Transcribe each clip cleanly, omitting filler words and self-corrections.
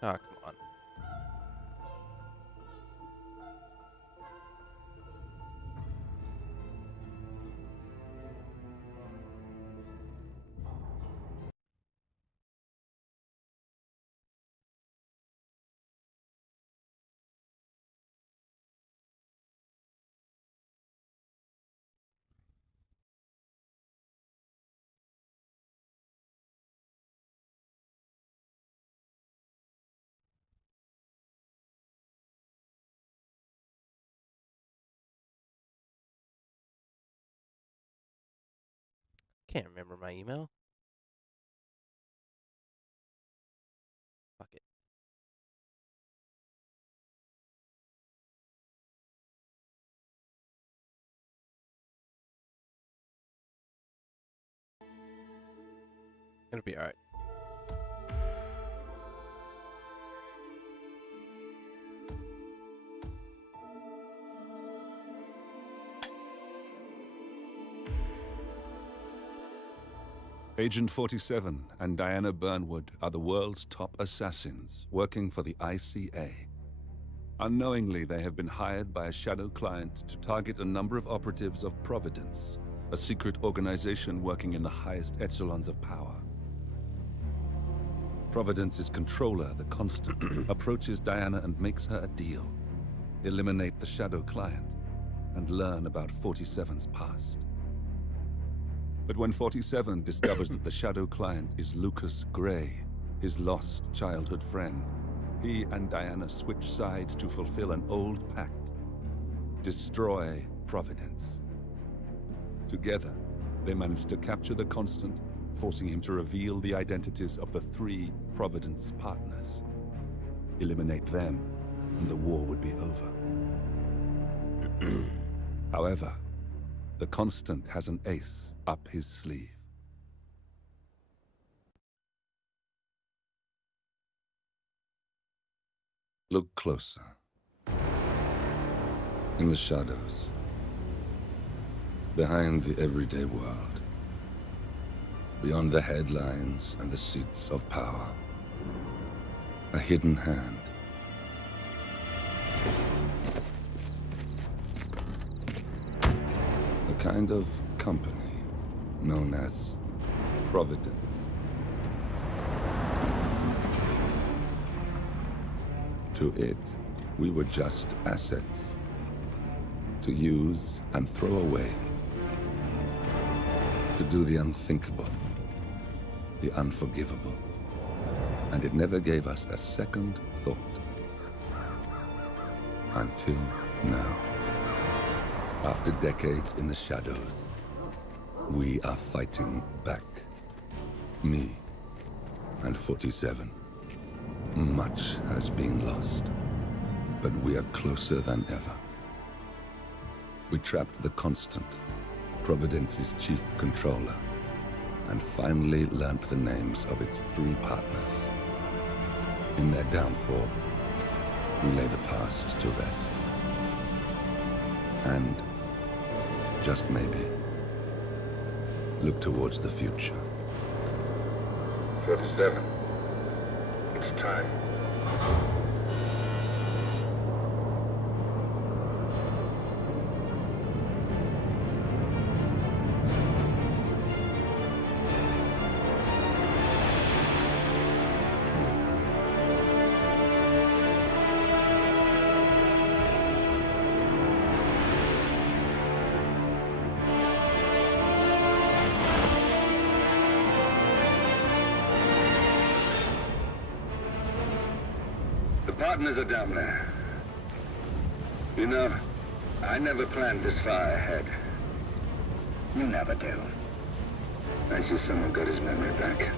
Oh, come on. Can't remember my email. Fuck it. It'll be alright. Agent 47 and Diana Burnwood are the world's top assassins working for the ICA. Unknowingly, they have been hired by a shadow client to target a number of operatives of Providence, a secret organization working in the highest echelons of power. Providence's controller, the Constant, approaches Diana and makes her a deal. Eliminate the shadow client and learn about 47's past. But when 47 discovers that the shadow client is Lucas Gray, his lost childhood friend, he and Diana switch sides to fulfill an old pact: destroy Providence. Together, they manage to capture the Constant, forcing him to reveal the identities of the 3 Providence partners. Eliminate them, and the war would be over. However, the Constant has an ace up his sleeve. Look closer. In the shadows. Behind the everyday world. Beyond the headlines and the seats of power. A hidden hand. A kind of company known as Providence. To it, we were just assets. To use and throw away. To do the unthinkable. The unforgivable. And it never gave us a second thought. Until now. After decades in the shadows, we are fighting back. Me and 47. Much has been lost, but we are closer than ever. We trapped the Constant, Providence's chief controller, and finally learnt the names of its 3 partners. In their downfall, we lay the past to rest. And, just maybe, look towards the future. 47. It's time. The partners are down there. You know, I never planned this far ahead. You never do. I see someone got his memory back.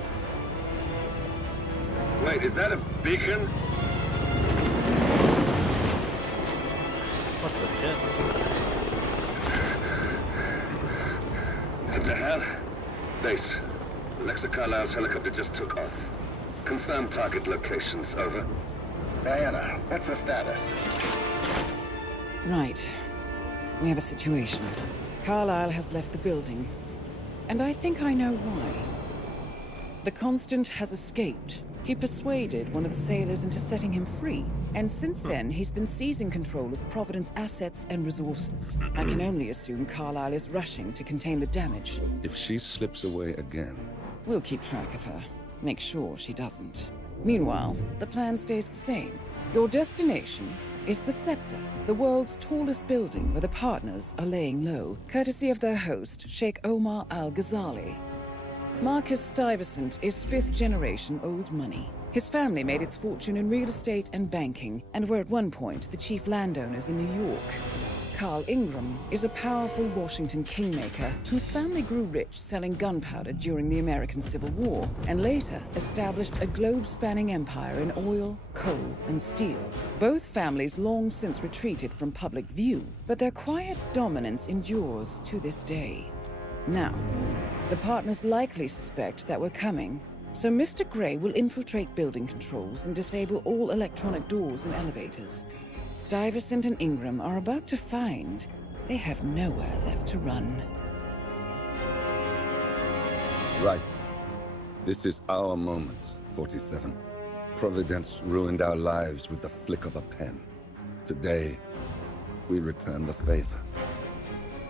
Wait, is that a beacon? What the shit? What the hell? Base. Alexa Carlisle's helicopter just took off. Confirm target locations, over. Diana, what's the status? Right. We have a situation. Carlisle has left the building. And I think I know why. The Constant has escaped. He persuaded one of the sailors into setting him free, and since then he's been seizing control of Providence assets and resources. I can only assume Carlyle is rushing to contain the damage. If she slips away again, We'll keep track of her. Make sure she doesn't. Meanwhile, the plan stays the same. Your destination is the Scepter, the world's tallest building where the partners are laying low, courtesy of their host, Sheikh Omar Al-Ghazali. Marcus Stuyvesant is fifth-generation old money. His family made its fortune in real estate and banking, and were at one point the chief landowners in New York. Carl Ingram is a powerful Washington kingmaker whose family grew rich selling gunpowder during the American Civil War, and later established a globe-spanning empire in oil, coal, and steel. Both families long since retreated from public view, but their quiet dominance endures to this day. Now, the partners likely suspect that we're coming, so Mr. Gray will infiltrate building controls and disable all electronic doors and elevators. Stuyvesant and Ingram are about to find they have nowhere left to run. right. This is our moment, 47. Providence ruined our lives with the flick of a pen. Today, we return the favor.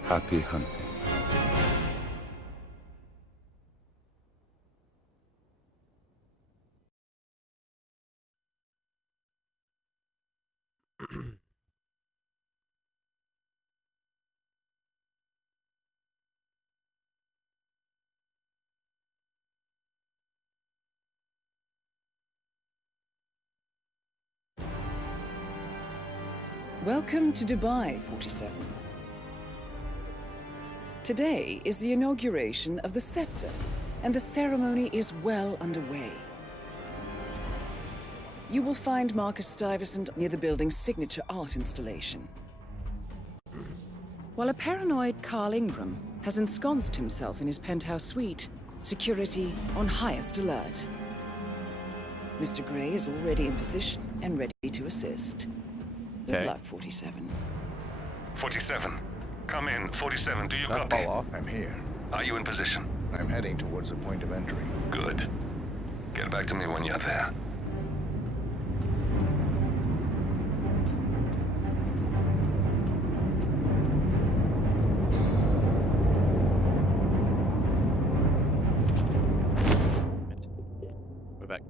Happy hunting. Welcome to Dubai, 47. Today is the inauguration of the Scepter, and the ceremony is well underway. You will find Marcus Stuyvesant near the building's signature art installation, while a paranoid Carl Ingram has ensconced himself in his penthouse suite, security on highest alert. Mr. Gray is already in position and ready to assist. Good Okay. luck, 47. 47. Come in. 47, do you Not copy? fall off. I'm here. Are you in position? I'm heading towards the point of entry. Good. Get back to me when you're there. We're back.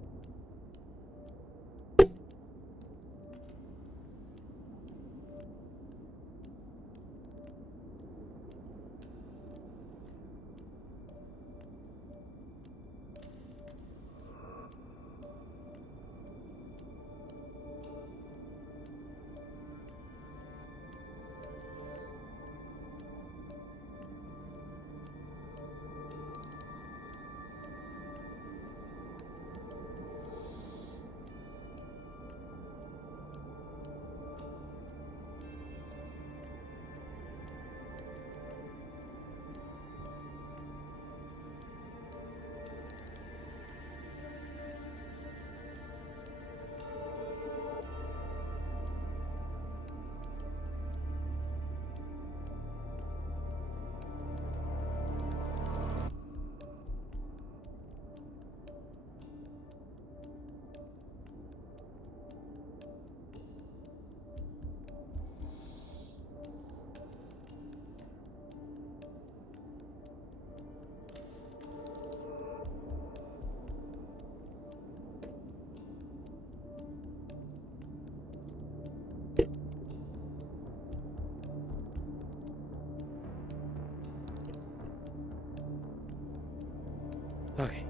Okay.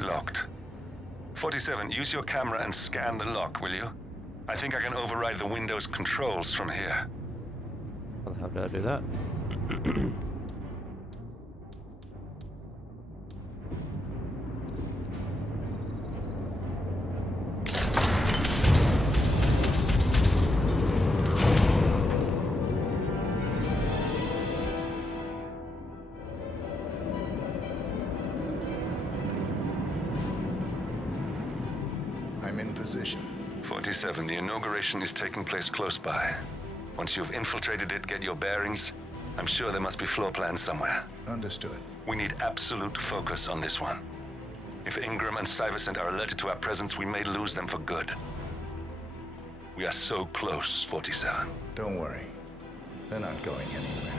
Locked. 47, use your camera and scan the lock, will you? I think I can override the Windows controls from here. How the hell did I do that? position. 47, the inauguration is taking place close by. Once you've infiltrated it, get your bearings. I'm sure there must be floor plans somewhere. Understood. We need absolute focus on this one. If Ingram and Stuyvesant are alerted to our presence, we may lose them for good. We are so close, 47. Don't worry. They're not going anywhere.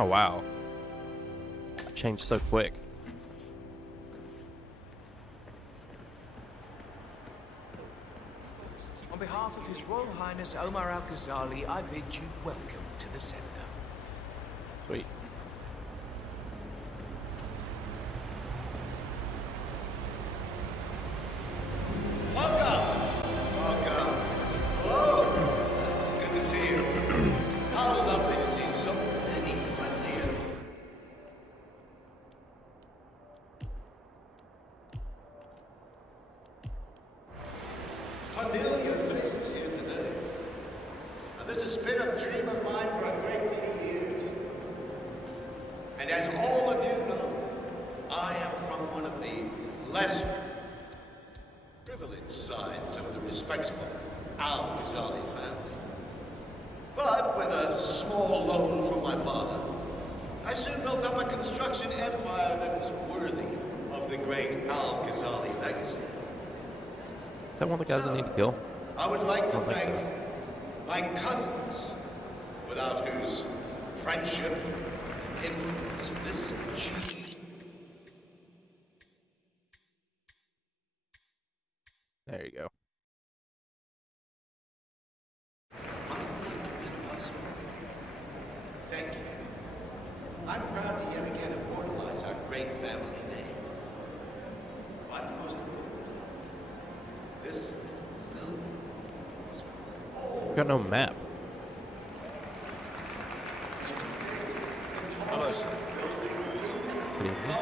Oh wow. That changed so quick. On behalf of His Royal Highness Omar Al-Ghazali, I bid you welcome to the Scepter. Sweet. Welcome. Hello. Good to see you. How lovely to see so many friendly. Familiar faces here today. Now, this has been a dream of mine for a great many years. And as all of you know, I am from one of the less privileged sides of the respectful Al-Ghazali family. But with a small loan from my father, I soon built up a construction empire that was worthy of the great Al-Ghazali legacy. Is that one of the guys I need to kill? I would like to I don't think thank so. my cousins, without whose friendship and influence this achievement. There you go. Thank you. I'm proud to yet again immortalize our great family name. But most important, this building is Got no map. Hello, sir. Good evening.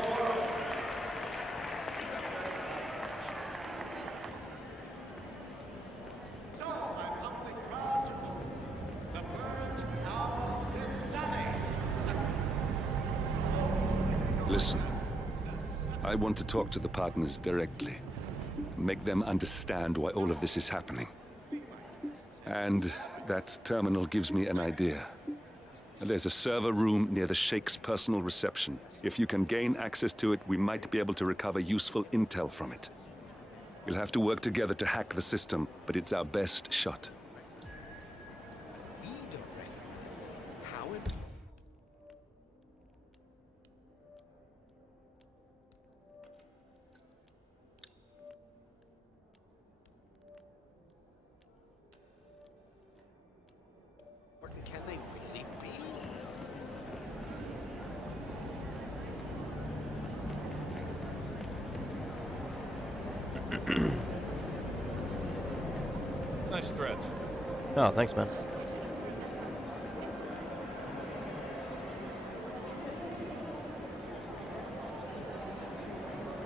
So I'm humbly proud to the Burj Al-Ghazali. Listen, I want to talk to the partners directly. Make them understand why all of this is happening. And that terminal gives me an idea. There's a server room near the Sheikh's personal reception. If you can gain access to it, we might be able to recover useful intel from it. We'll have to work together to hack the system, but it's our best shot. Can they really be? Nice threat. Oh, thanks, man.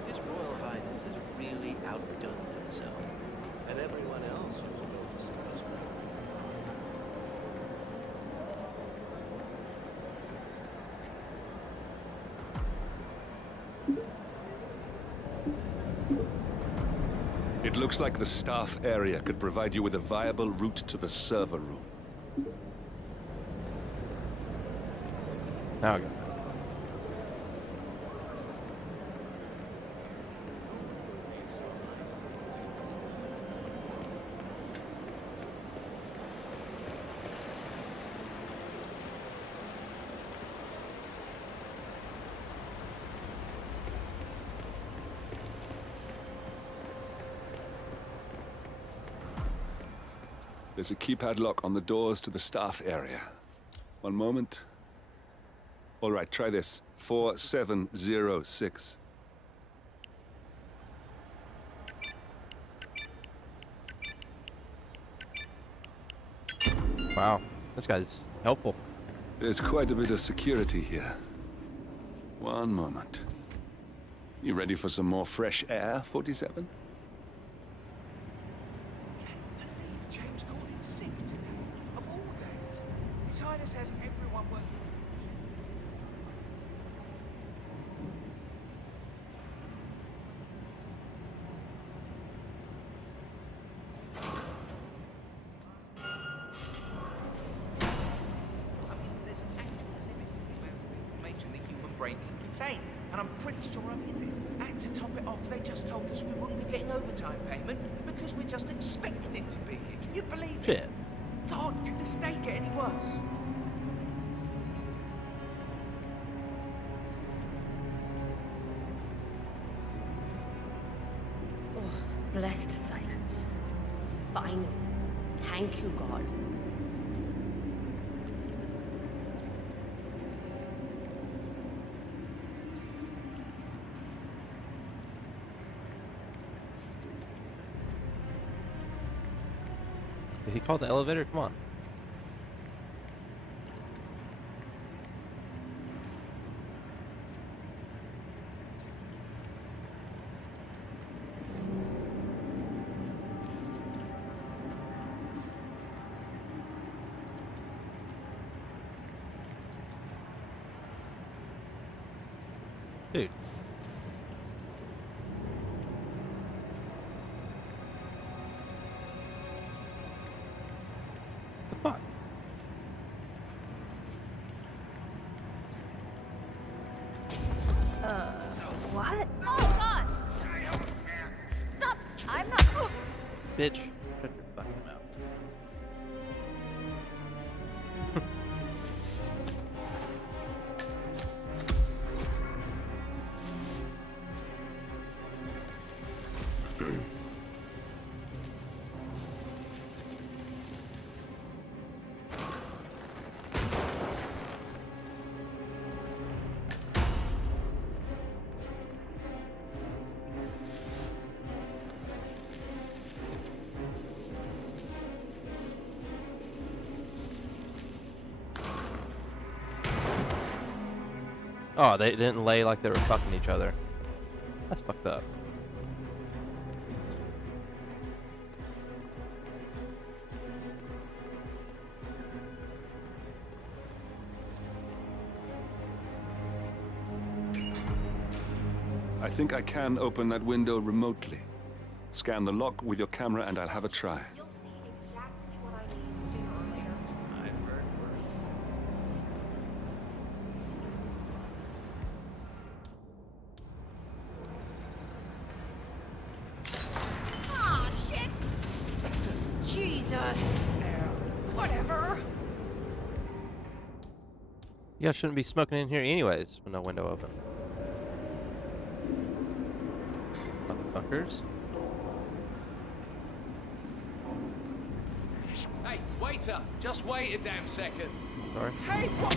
His Royal Highness has really outdone himself, and everyone else who's noticing as well. It looks like the staff area could provide you with a viable route to the server room. Now I got it. There's a keypad lock on the doors to the staff area. One moment. All right, try this. 4706. Wow, this guy's helpful. There's quite a bit of security here. One moment. You ready for some more fresh air, 47? Believe James called in sick today. Of all days. His Highness has everyone working. There's an actual limit to the amount of information the human brain can contain, and I'm pretty sure I've hit it. And to top it off, they just told us we wouldn't be getting overtime payment because we're just expected to be here. Can you believe it? Shit. God, could this day get any worse? Oh, blessed silence. Finally. Thank you, God. Did he call the elevator? Come on. Dude. The fuck? What? Oh, God! Stop! I'm not... Bitch. Shut your fucking mouth. Oh, they didn't lay like they were fucking each other. That's fucked up. I think I can open that window remotely. Scan the lock with your camera and I'll have a try. You'll see exactly what I need sooner or later. I've heard worse. Ah, shit! Jesus! Whatever! You guys shouldn't be smoking in here anyways with no window open. Motherfuckers. Hey, waiter! Just wait a damn second. Sorry. Hey, what?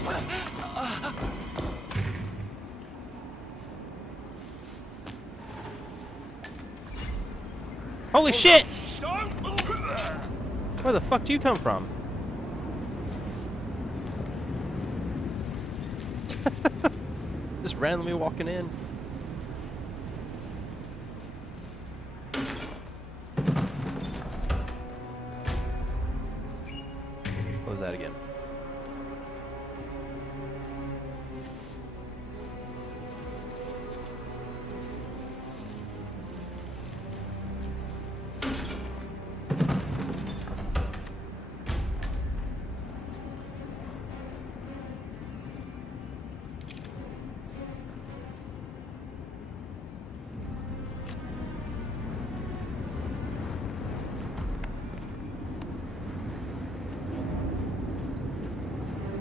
Holy shit! Where the fuck do you come from? Just randomly walking in. What was that again?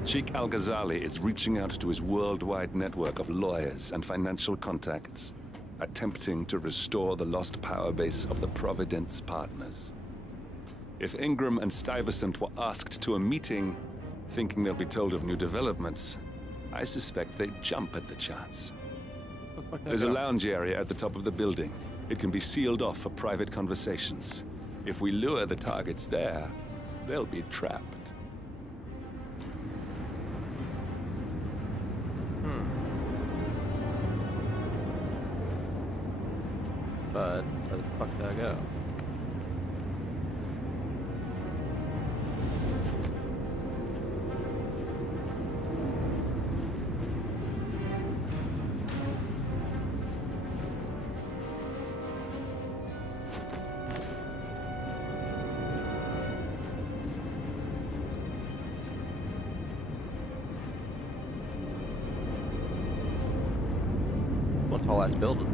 Sheikh Al-Ghazali is reaching out to his worldwide network of lawyers and financial contacts, attempting to restore the lost power base of the Providence partners. If Ingram and Stuyvesant were asked to a meeting, thinking they'll be told of new developments, I suspect they'd jump at the chance. There's a lounge area at the top of the building. It can be sealed off for private conversations. If we lure the targets there, they'll be trapped. But where the fuck did I go? One tall ass building.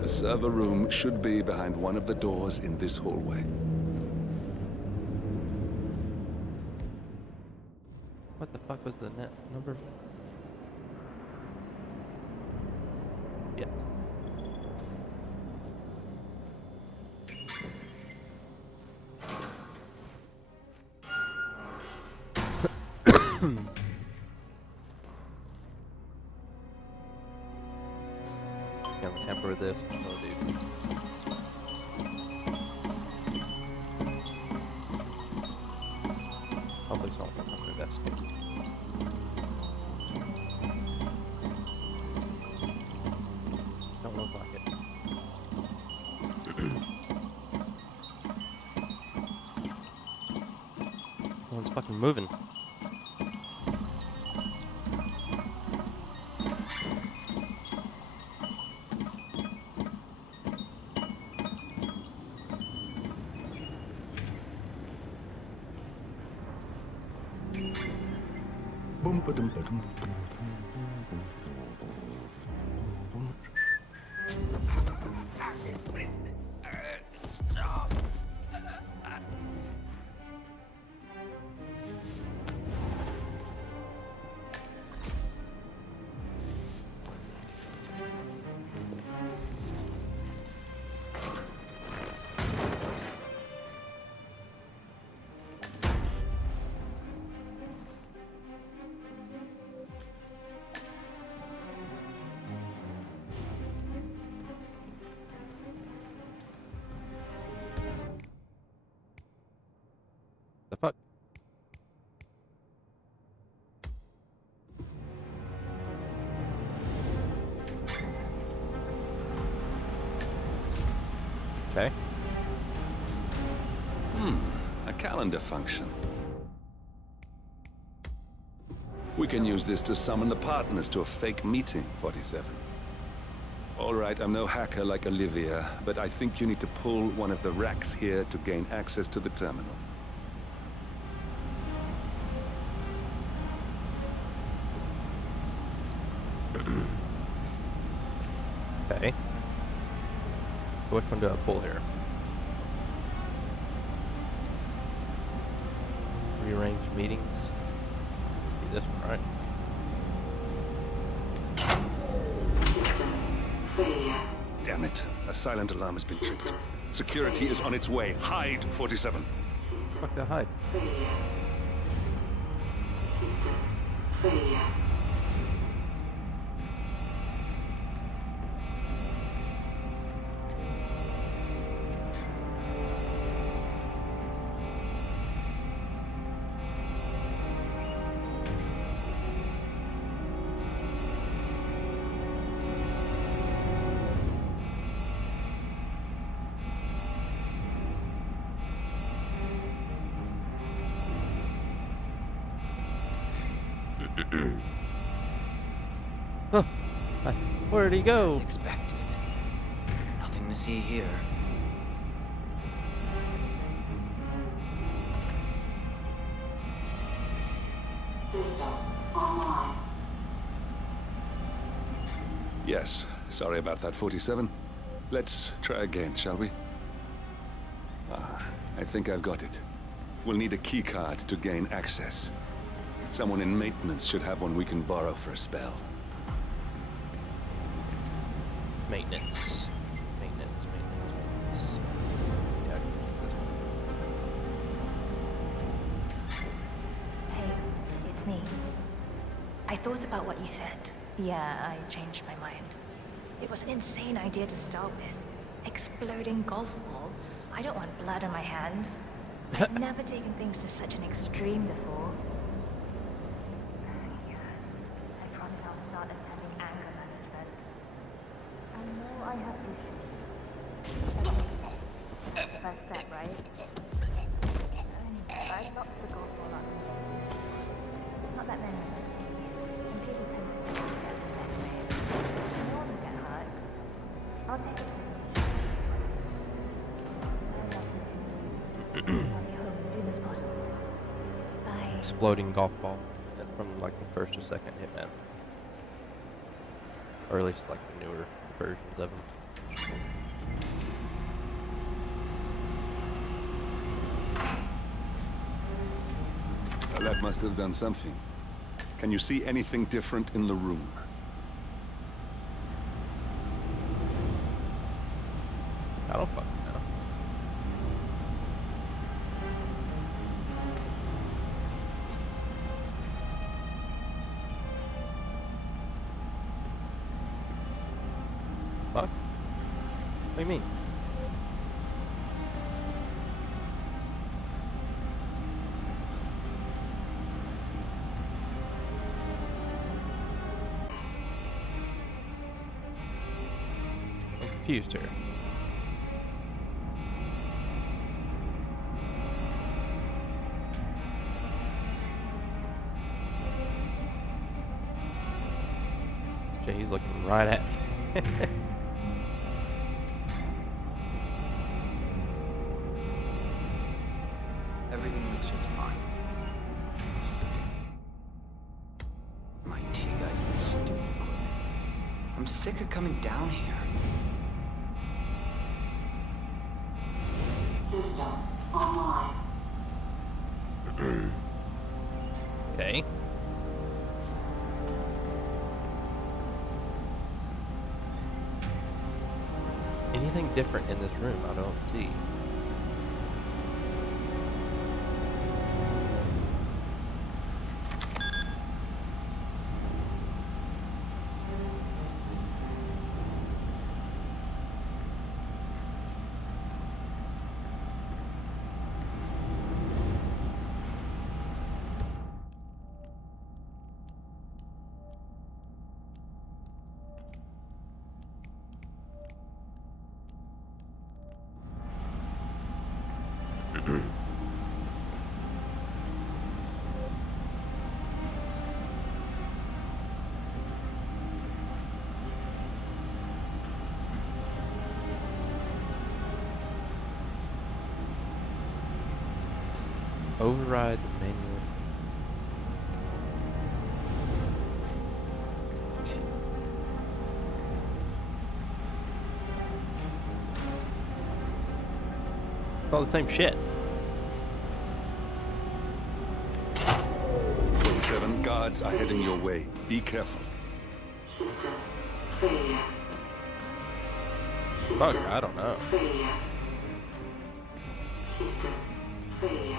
The server room should be behind one of the doors in this hallway. What the fuck was the net number? Yeah. Can we temper this? Oh, dude. Hopefully someone will come to investigate. Don't look like it. No one's fucking moving. The fuck? Okay. A calendar function. We can use this to summon the partners to a fake meeting, 47. All right, I'm no hacker like Olivia, but I think you need to pull one of the racks here to gain access to the terminal. Okay. So which one do I pull here? Rearrange meetings. Be this one, right? Damn it. A silent alarm has been tripped. Security is on its way. Hide, 47. Fuck that hide. Oh, where'd he go? As expected. Nothing to see here. Yes, sorry about that, 47. Let's try again, shall we? I think I've got it. We'll need a keycard to gain access. Someone in maintenance should have one we can borrow for a spell. Maintenance. Maintenance. Yeah, I can use this one. Hey, it's me. I thought about what you said. Yeah, I changed my mind. It was an insane idea to start with. Exploding golf ball. I don't want blood on my hands. I've never taken things to such an extreme before. Yes, I promise I'll start attending anger management. I know I have issues. That's the first step, right? Anyway, I locked the golf ball up. It's not that many of us, and people tend to get upset the next day. No one will get hurt. I'll take it. I'll be home as soon as possible. Bye. Exploding golf ball from like the first or second Hitman, or at least like the newer versions of them. Well, that must have done something. Can you see anything different in the room? I don't fucking know. Fuck? What do you mean? I'm confused here. Shit, he's looking right at me. Everything looks just fine. My tea guys are stupid equipment. I'm sick of coming down here. System online. Okay. Anything different in this room? I don't see. Override the manual. It's all the same shit. 47 guards are heading your way. Be careful. System failure. Fuck, I don't know. Failure. System failure.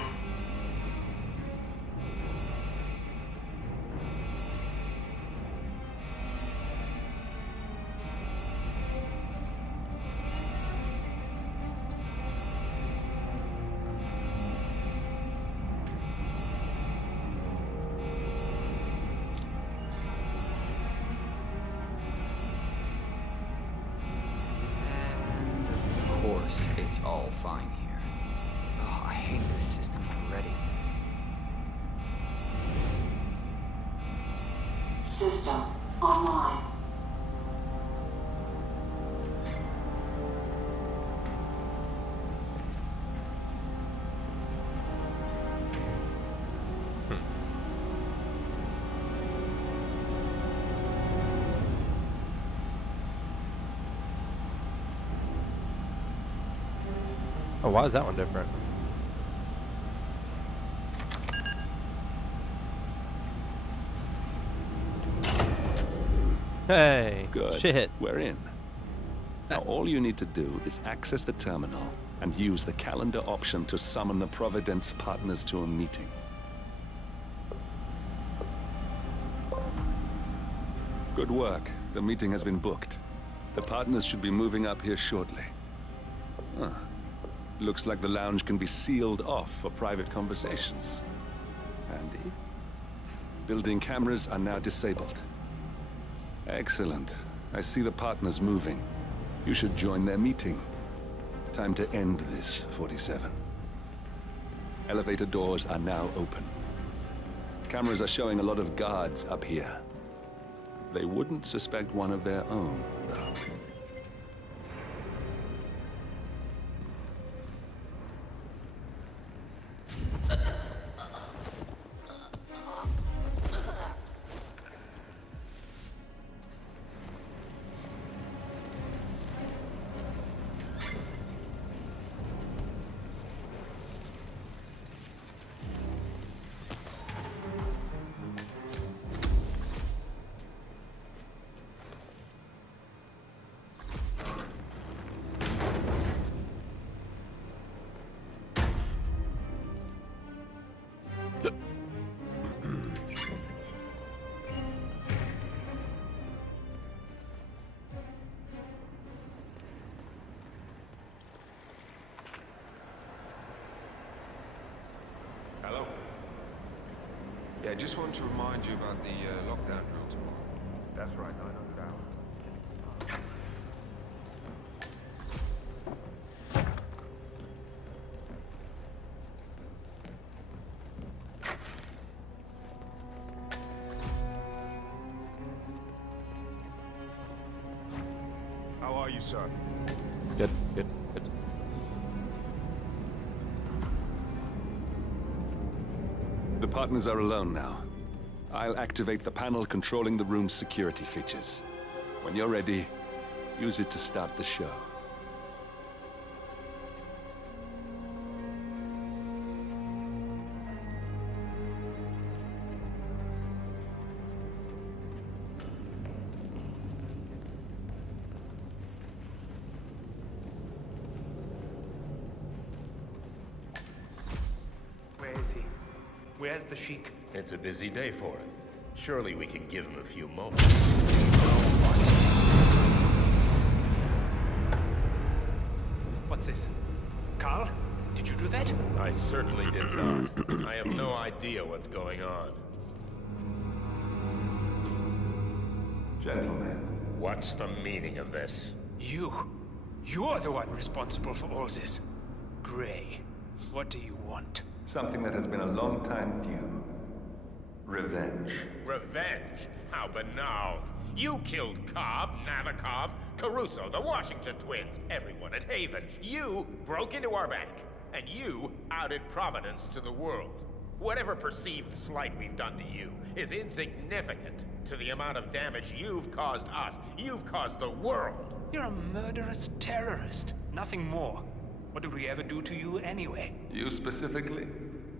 Of course, it's all fine here. Oh, I hate this system already. System online. Oh, why is that one different? Hey, Good. shit. We're in. Now all you need to do is access the terminal and use the calendar option to summon the Providence partners to a meeting. Good work. The meeting has been booked. The partners should be moving up here shortly. Huh. Looks like the lounge can be sealed off for private conversations. Handy. Building cameras are now disabled. Excellent. I see the partners moving. You should join their meeting. Time to end this, 47. Elevator doors are now open. Cameras are showing a lot of guards up here. They wouldn't suspect one of their own, though. Hello? Yeah, just want to remind you about the lockdown drill tomorrow. That's right, 900 hours. How are you, sir? Good, good, good. The partners are alone now. I'll activate the panel controlling the room's security features. When you're ready, use it to start the show. Where is he? Where's the Sheik? It's a busy day for him. Surely we can give him a few moments. What's this? Carl? Did you do that? I certainly did not. I have no idea what's going on. Gentlemen. What's the meaning of this? You're the one responsible for all this. Gray, what do you want? Something that has been a long time due. Revenge. Revenge? How banal. You killed Cobb, Navikov, Caruso, the Washington twins, everyone at Haven. You broke into our bank, and you outed Providence to the world. Whatever perceived slight we've done to you is insignificant to the amount of damage you've caused us. You've caused the world. You're a murderous terrorist. Nothing more. What did we ever do to you anyway? You specifically?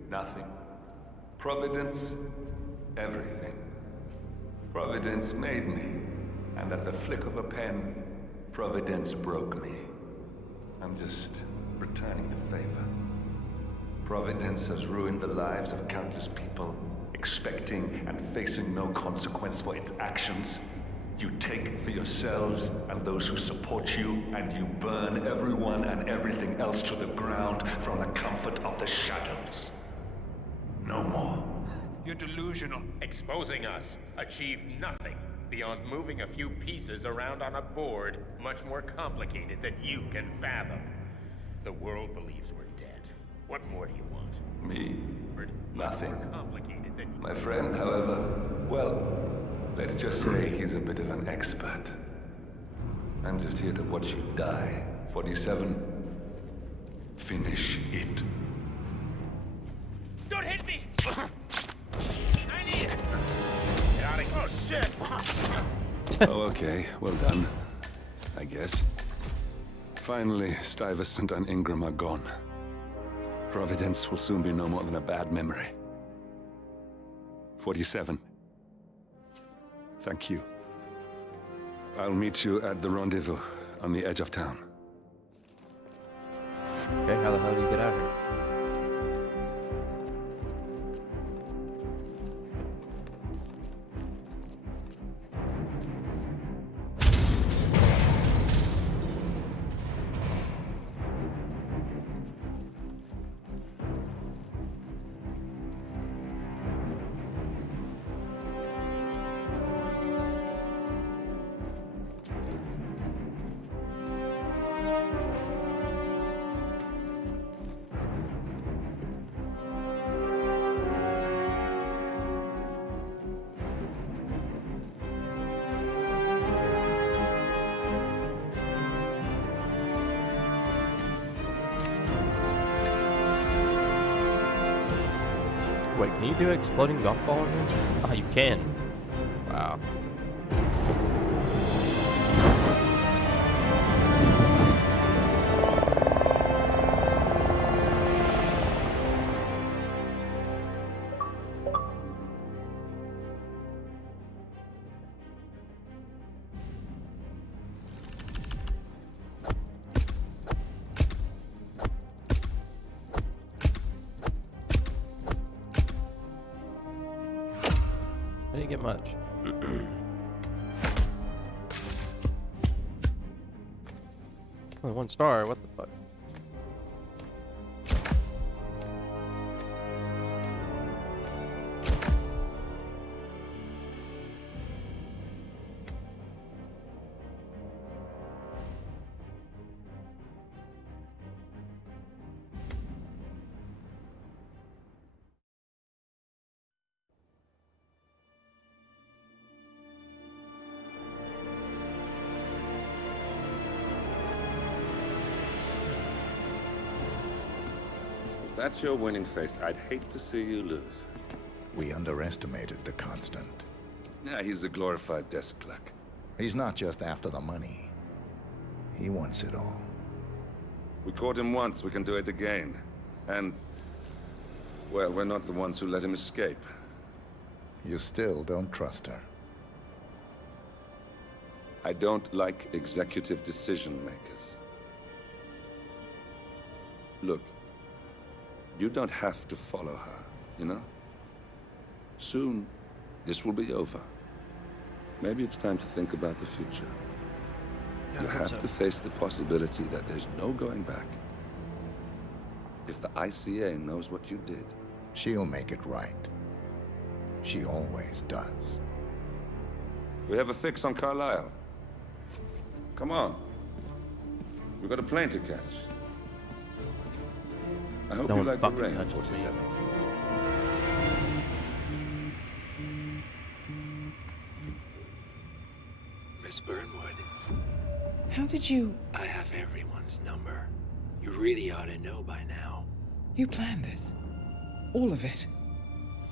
Nothing. Providence? Everything. Providence made me, and at the flick of a pen, Providence broke me. I'm just returning the favor. Providence has ruined the lives of countless people, expecting and facing no consequence for its actions. You take it for yourselves and those who support you, and you burn everyone and everything else to the ground from the comfort of the shadows. No more. You're delusional. Exposing us achieved nothing beyond moving a few pieces around on a board much more complicated than you can fathom. The world believes we're dead. What more do you want? Me? Nothing. More complicated than My friend, however, well, let's just say he's a bit of an expert. I'm just here to watch you die. 47. Finish it. Don't hit me! I need it! Get out of here! Oh, shit! Oh, okay. Well done. I guess. Finally, Stuyvesant and Ingram are gone. Providence will soon be no more than a bad memory. 47. Thank you. I'll meet you at the rendezvous on the edge of town. Okay, how the hell do you get out of here? Wait, can you do exploding golf ball range? Oh, you can. Wow. I didn't get much. Only 1 star, what the fuck? If that's your winning face, I'd hate to see you lose. We underestimated the Constant. Yeah, he's a glorified desk clerk. He's not just after the money. He wants it all. We caught him once, we can do it again. And, well, we're not the ones who let him escape. You still don't trust her. I don't like executive decision makers. Look, you don't have to follow her, you know? Soon, this will be over. Maybe it's time to think about the future. You have to face the possibility that there's no going back. If the ICA knows what you did, she'll make it right. She always does. We have a fix on Carlisle. Come on. We've got a plane to catch. I hope you like the rain, 47. Miss Burnwood. How did you... I have everyone's number. You really ought to know by now. You planned this? All of it?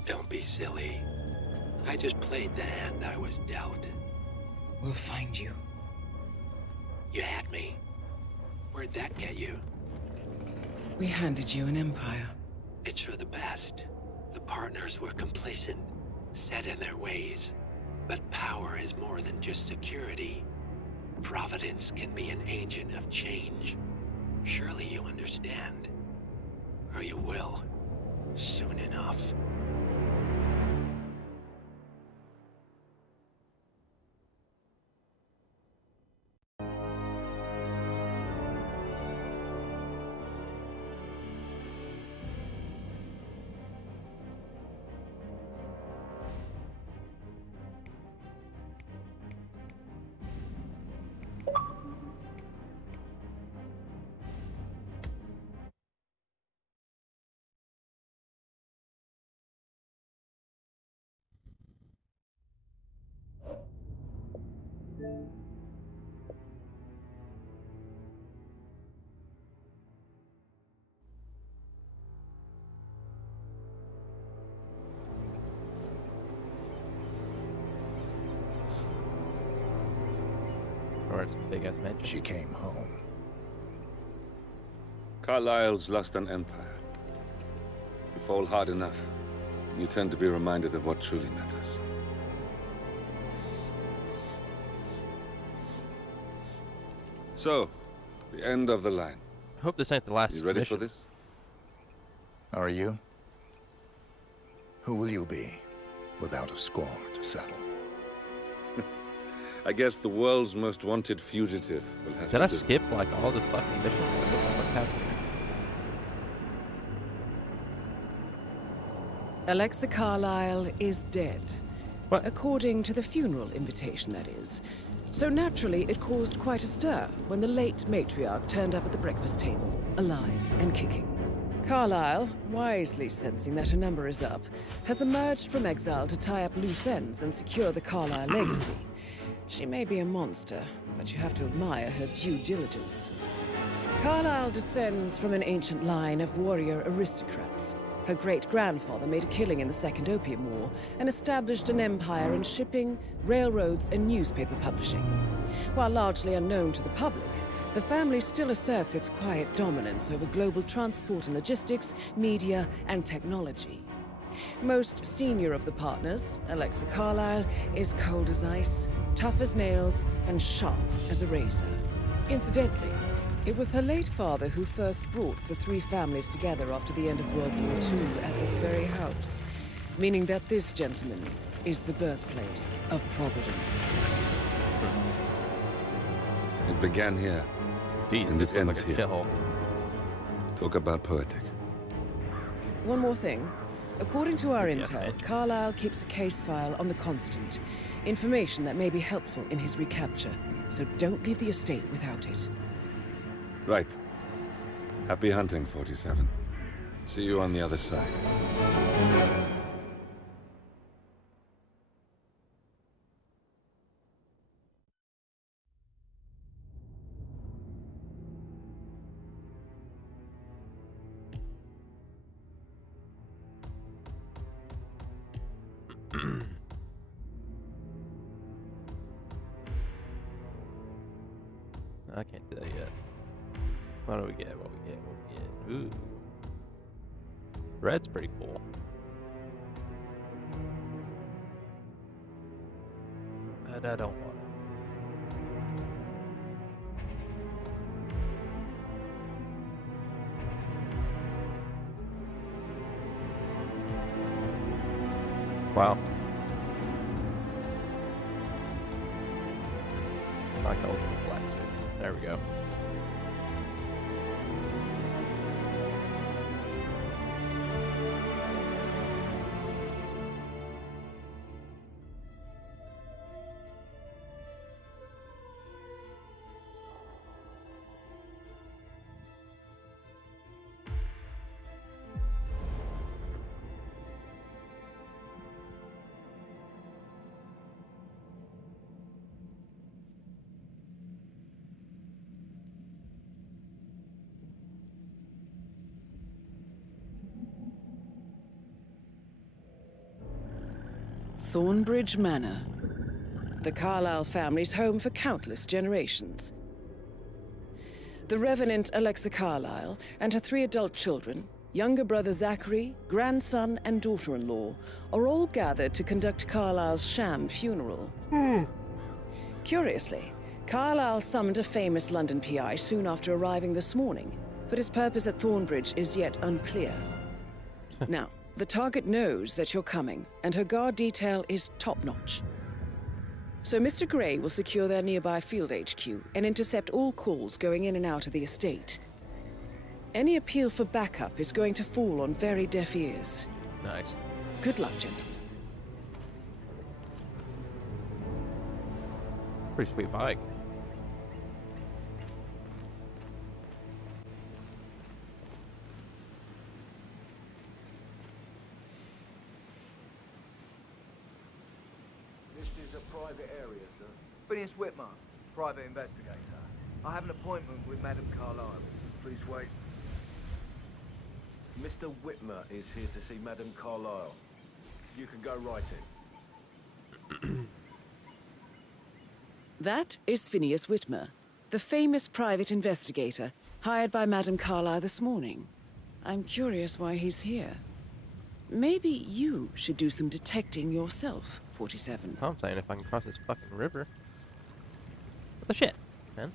Don't be silly. I just played the hand I was dealt. We'll find you. You had me. Where'd that get you? We handed you an empire. It's for the best. The partners were complacent, set in their ways. But power is more than just security. Providence can be an agent of change. Surely you understand. Or you will. Soon enough. Or it's a big ass mansion. She came home. Carlisle's lost an empire. You fall hard enough, you tend to be reminded of what truly matters. So, the end of the line. I hope this ain't the last You ready mission. for this? Are you? Who will you be, without a score to settle? I guess the world's most wanted fugitive will have Did to I do. skip like all the fucking missions? What's happening? Alexa Carlyle is dead. What? According to the funeral invitation, that is. So naturally, it caused quite a stir when the late matriarch turned up at the breakfast table, alive and kicking. Carlyle, wisely sensing that her number is up, has emerged from exile to tie up loose ends and secure the Carlyle legacy. She may be a monster, but you have to admire her due diligence. Carlyle descends from an ancient line of warrior aristocrats. Her great-grandfather made a killing in the Second Opium War and established an empire in shipping, railroads, and newspaper publishing. While largely unknown to the public, the family still asserts its quiet dominance over global transport and logistics, media, and technology. Most senior of the partners, Alexa Carlyle, is cold as ice, tough as nails, and sharp as a razor. Incidentally, it was her late father who first brought the three families together after the end of World War II at this very house, meaning that this gentleman is the birthplace of Providence. It began here, and it ends here. Talk about poetic. One more thing. According to our intel, Carlyle keeps a case file on the Constant. Information that may be helpful in his recapture, so don't leave the estate without it. Right. Happy hunting, 47. See you on the other side. I can't do that yet. What do we get? What we get? What we get? Ooh. Red's pretty cool. And I don't want it. Wow. Like ultimate black suit. There we go. Thornbridge Manor. The Carlyle family's home for countless generations. The Revenant Alexa Carlyle and her 3 adult children, younger brother Zachary, grandson, and daughter-in-law, are all gathered to conduct Carlyle's sham funeral. Curiously, Carlyle summoned a famous London PI soon after arriving this morning, but his purpose at Thornbridge is yet unclear. Now, the target knows that you're coming, and her guard detail is top-notch. So Mr. Gray will secure their nearby field HQ and intercept all calls going in and out of the estate. Any appeal for backup is going to fall on very deaf ears. Nice. Good luck, gentlemen. Pretty sweet bike. Private area, sir. Phineas Whitmer, private investigator. I have an appointment with Madame Carlyle. Please wait. Mr. Whitmer is here to see Madame Carlyle. You can go right in. That is Phineas Whitmer, the famous private investigator hired by Madame Carlyle this morning. I'm curious why he's here. Maybe you should do some detecting yourself, 47. I'm saying if I can cross this fucking river. What the shit, man?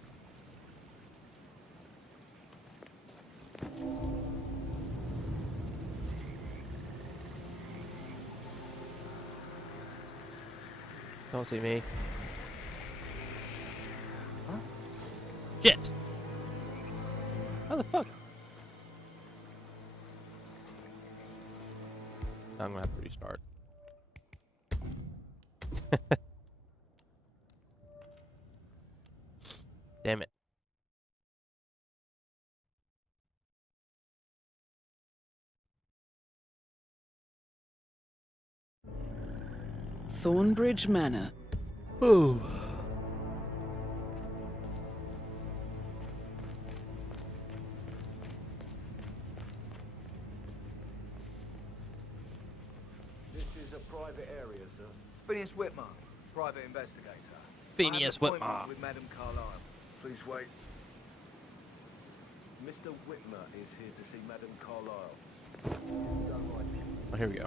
Don't see me. Huh? Shit! How the fuck? I'm gonna have to restart. Damn it. Thornbridge Manor. Ooh. This is a private area, sir. Phineas Whitmer, private investigator. Phineas I have an Whitmer. appointment with Madame Carlyle. Please wait. Mr. Whitmer is here to see Madame Carlyle. Go right. Oh, here we go.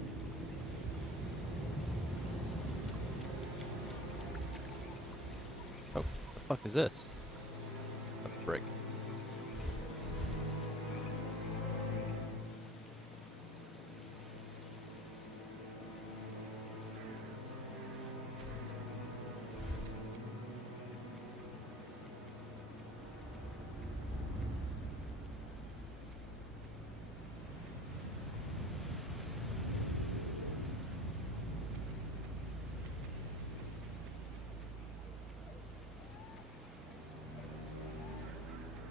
Oh, the fuck is this? A brick.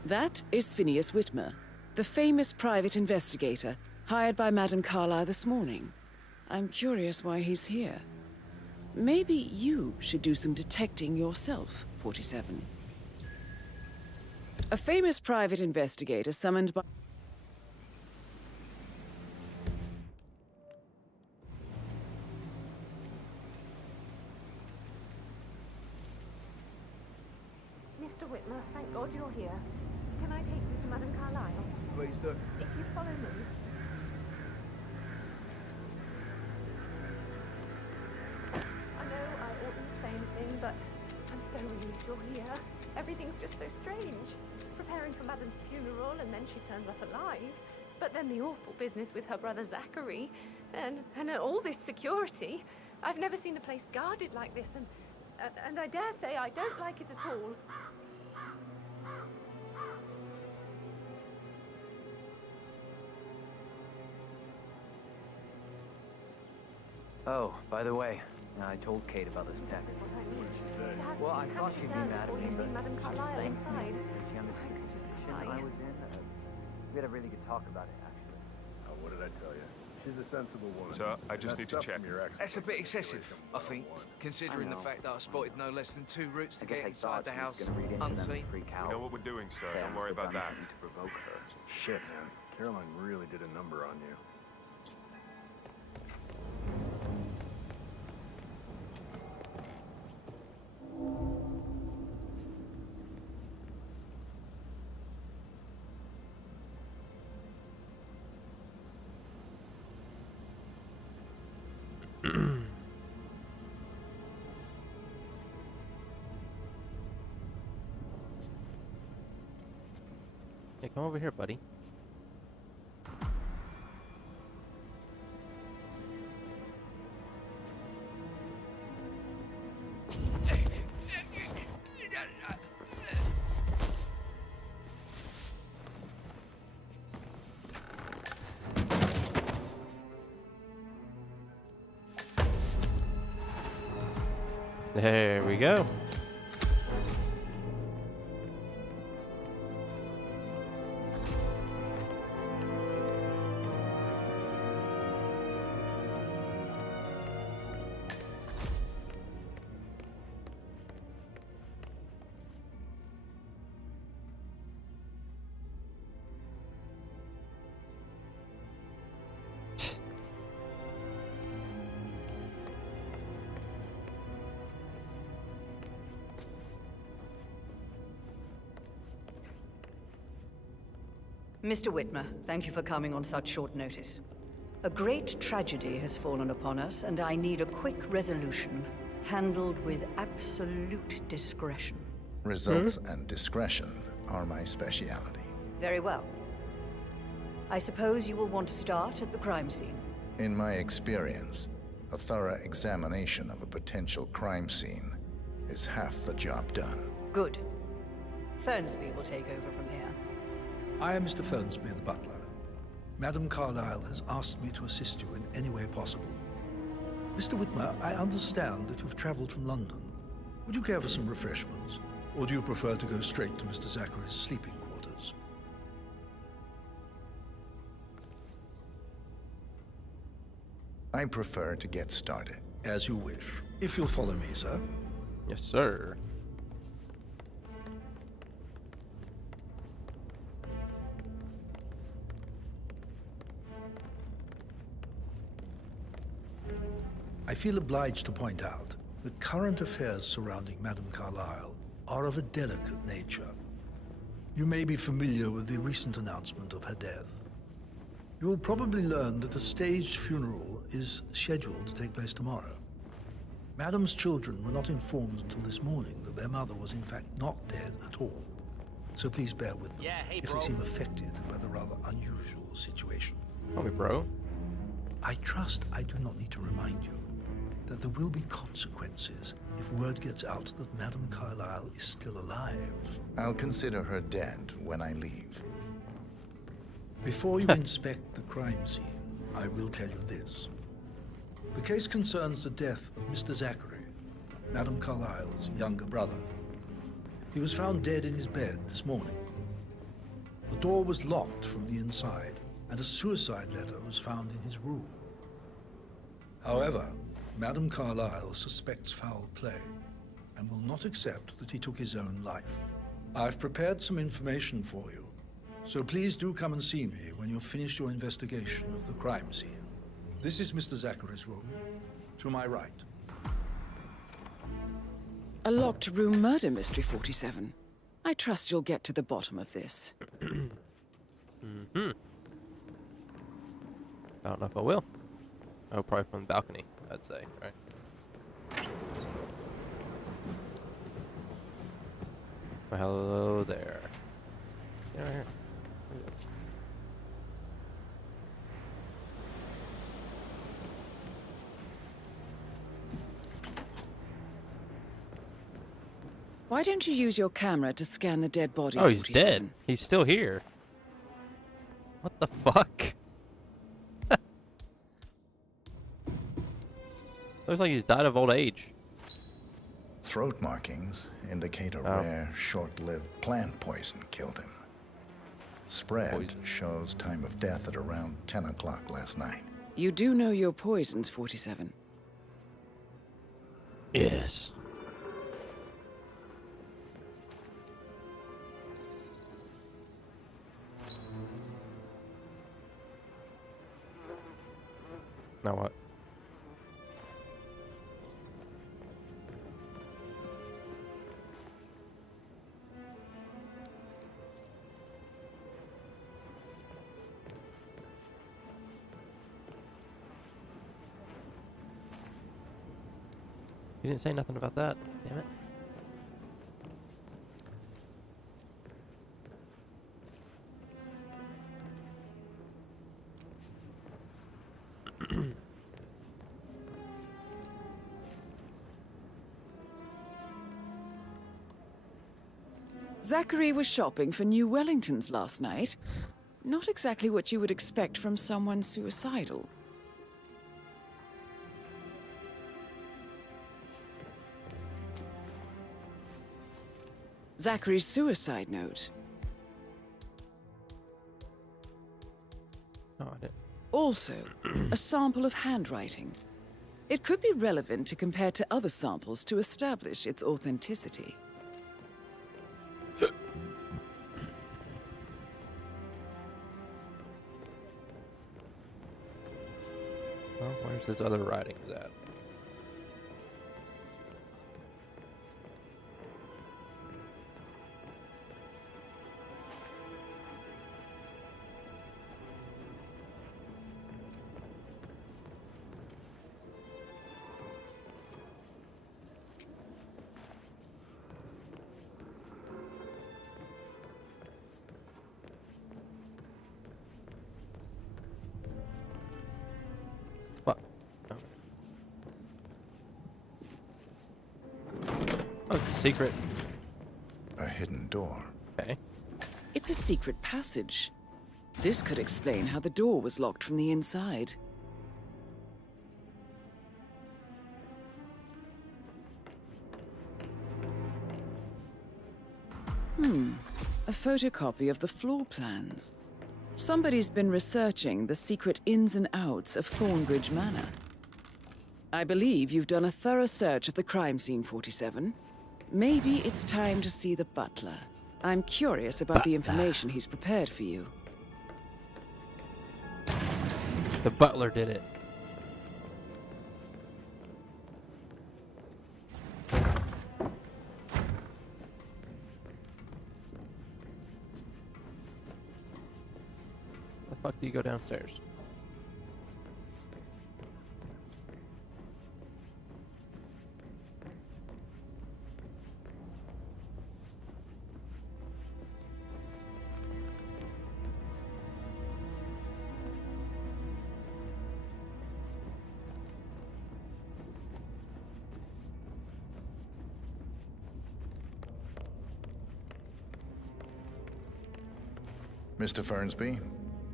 That is Phineas Whitmer, the famous private investigator hired by Madame Carlyle this morning. I'm curious why he's here. Maybe you should do some detecting yourself, 47. A famous private investigator summoned by... Mr. Whitmer, thank God you're here. Can I take you to Madame Carlyle? Please do. If you follow me. I know I oughtn't say anything, but I'm so relieved you're here. Everything's just so strange. Preparing for Madame's funeral, and then she turns up alive. But then the awful business with her brother Zachary, and all this security. I've never seen the place guarded like this, and I dare say I don't like it at all. Oh, by the way, I told Kate about this text. Well, I thought she'd be mad at me, but Madame Carlyle inside. she understood the position I was in. We had a really good talk about it, actually. Oh, what did I tell you? She's a sensible woman. Sir, I just need to check. That's a bit excessive, I think, considering the fact that I spotted no less than 2 routes to I guess get I inside thought the she was house gonna read into them and unseen. freak out. We know what we're doing, sir. Say I Don't worry must have about that. done something to provoke her. Shit, man. Caroline really did a number on you. Hey, come over here, buddy. There we go. Mr. Whitmer, thank you for coming on such short notice. A great tragedy has fallen upon us, and I need a quick resolution, handled with absolute discretion. Results and discretion are my speciality. Very well. I suppose you will want to start at the crime scene. In my experience, a thorough examination of a potential crime scene is half the job done. Good. Fernsby will take over from here. I am Mr. Fernsby, the butler. Madam Carlyle has asked me to assist you in any way possible. Mr. Whitmer, I understand that you've traveled from London. Would you care for some refreshments? Or do you prefer to go straight to Mr. Zachary's sleeping quarters? I prefer to get started. As you wish. If you'll follow me, sir. Yes, sir. I feel obliged to point out that current affairs surrounding Madame Carlyle are of a delicate nature. You may be familiar with the recent announcement of her death. You will probably learn that a staged funeral is scheduled to take place tomorrow. Madame's children were not informed until this morning that their mother was in fact not dead at all. So please bear with them if they seem affected by the rather unusual situation. Call me bro. I trust I do not need to remind you that there will be consequences if word gets out that Madame Carlyle is still alive. I'll consider her dead when I leave. Before you inspect the crime scene, I will tell you this. The case concerns the death of Mr. Zachary, Madame Carlyle's younger brother. He was found dead in his bed this morning. The door was locked from the inside, and a suicide letter was found in his room. However, Madame Carlyle suspects foul play and will not accept that he took his own life. I've prepared some information for you, so please do come and see me when you've finished your investigation of the crime scene. This is Mr. Zachary's room, to my right. A locked room murder mystery, 47. I trust you'll get to the bottom of this. Mm-hmm. I don't know if I will. Oh, probably from the balcony, I'd say, right? Well, hello there. Get over here. Why don't you use your camera to scan the dead body? Oh, he's 47? dead. He's still here. What the fuck? Looks like he's died of old age. Throat markings indicate a rare, short-lived plant poison killed him. Spread shows time of death at around 10 o'clock last night. You do know your poisons, 47. Yes. Now what? You didn't say nothing about that, damn it. Zachary was shopping for new Wellingtons last night. Not exactly what you would expect from someone suicidal. Zachary's suicide note. Oh, I didn't. Also, a sample of handwriting. It could be relevant to compare to other samples to establish its authenticity. Well, where's his other writings at? Oh, it's a secret. A hidden door. Okay. It's a secret passage. This could explain how the door was locked from the inside. A photocopy of the floor plans. Somebody's been researching the secret ins and outs of Thornbridge Manor. I believe you've done a thorough search of the crime scene, 47. Maybe it's time to see the butler. I'm curious about the information he's prepared for you. The butler did it. The fuck do you go downstairs? Mr. Fernsby,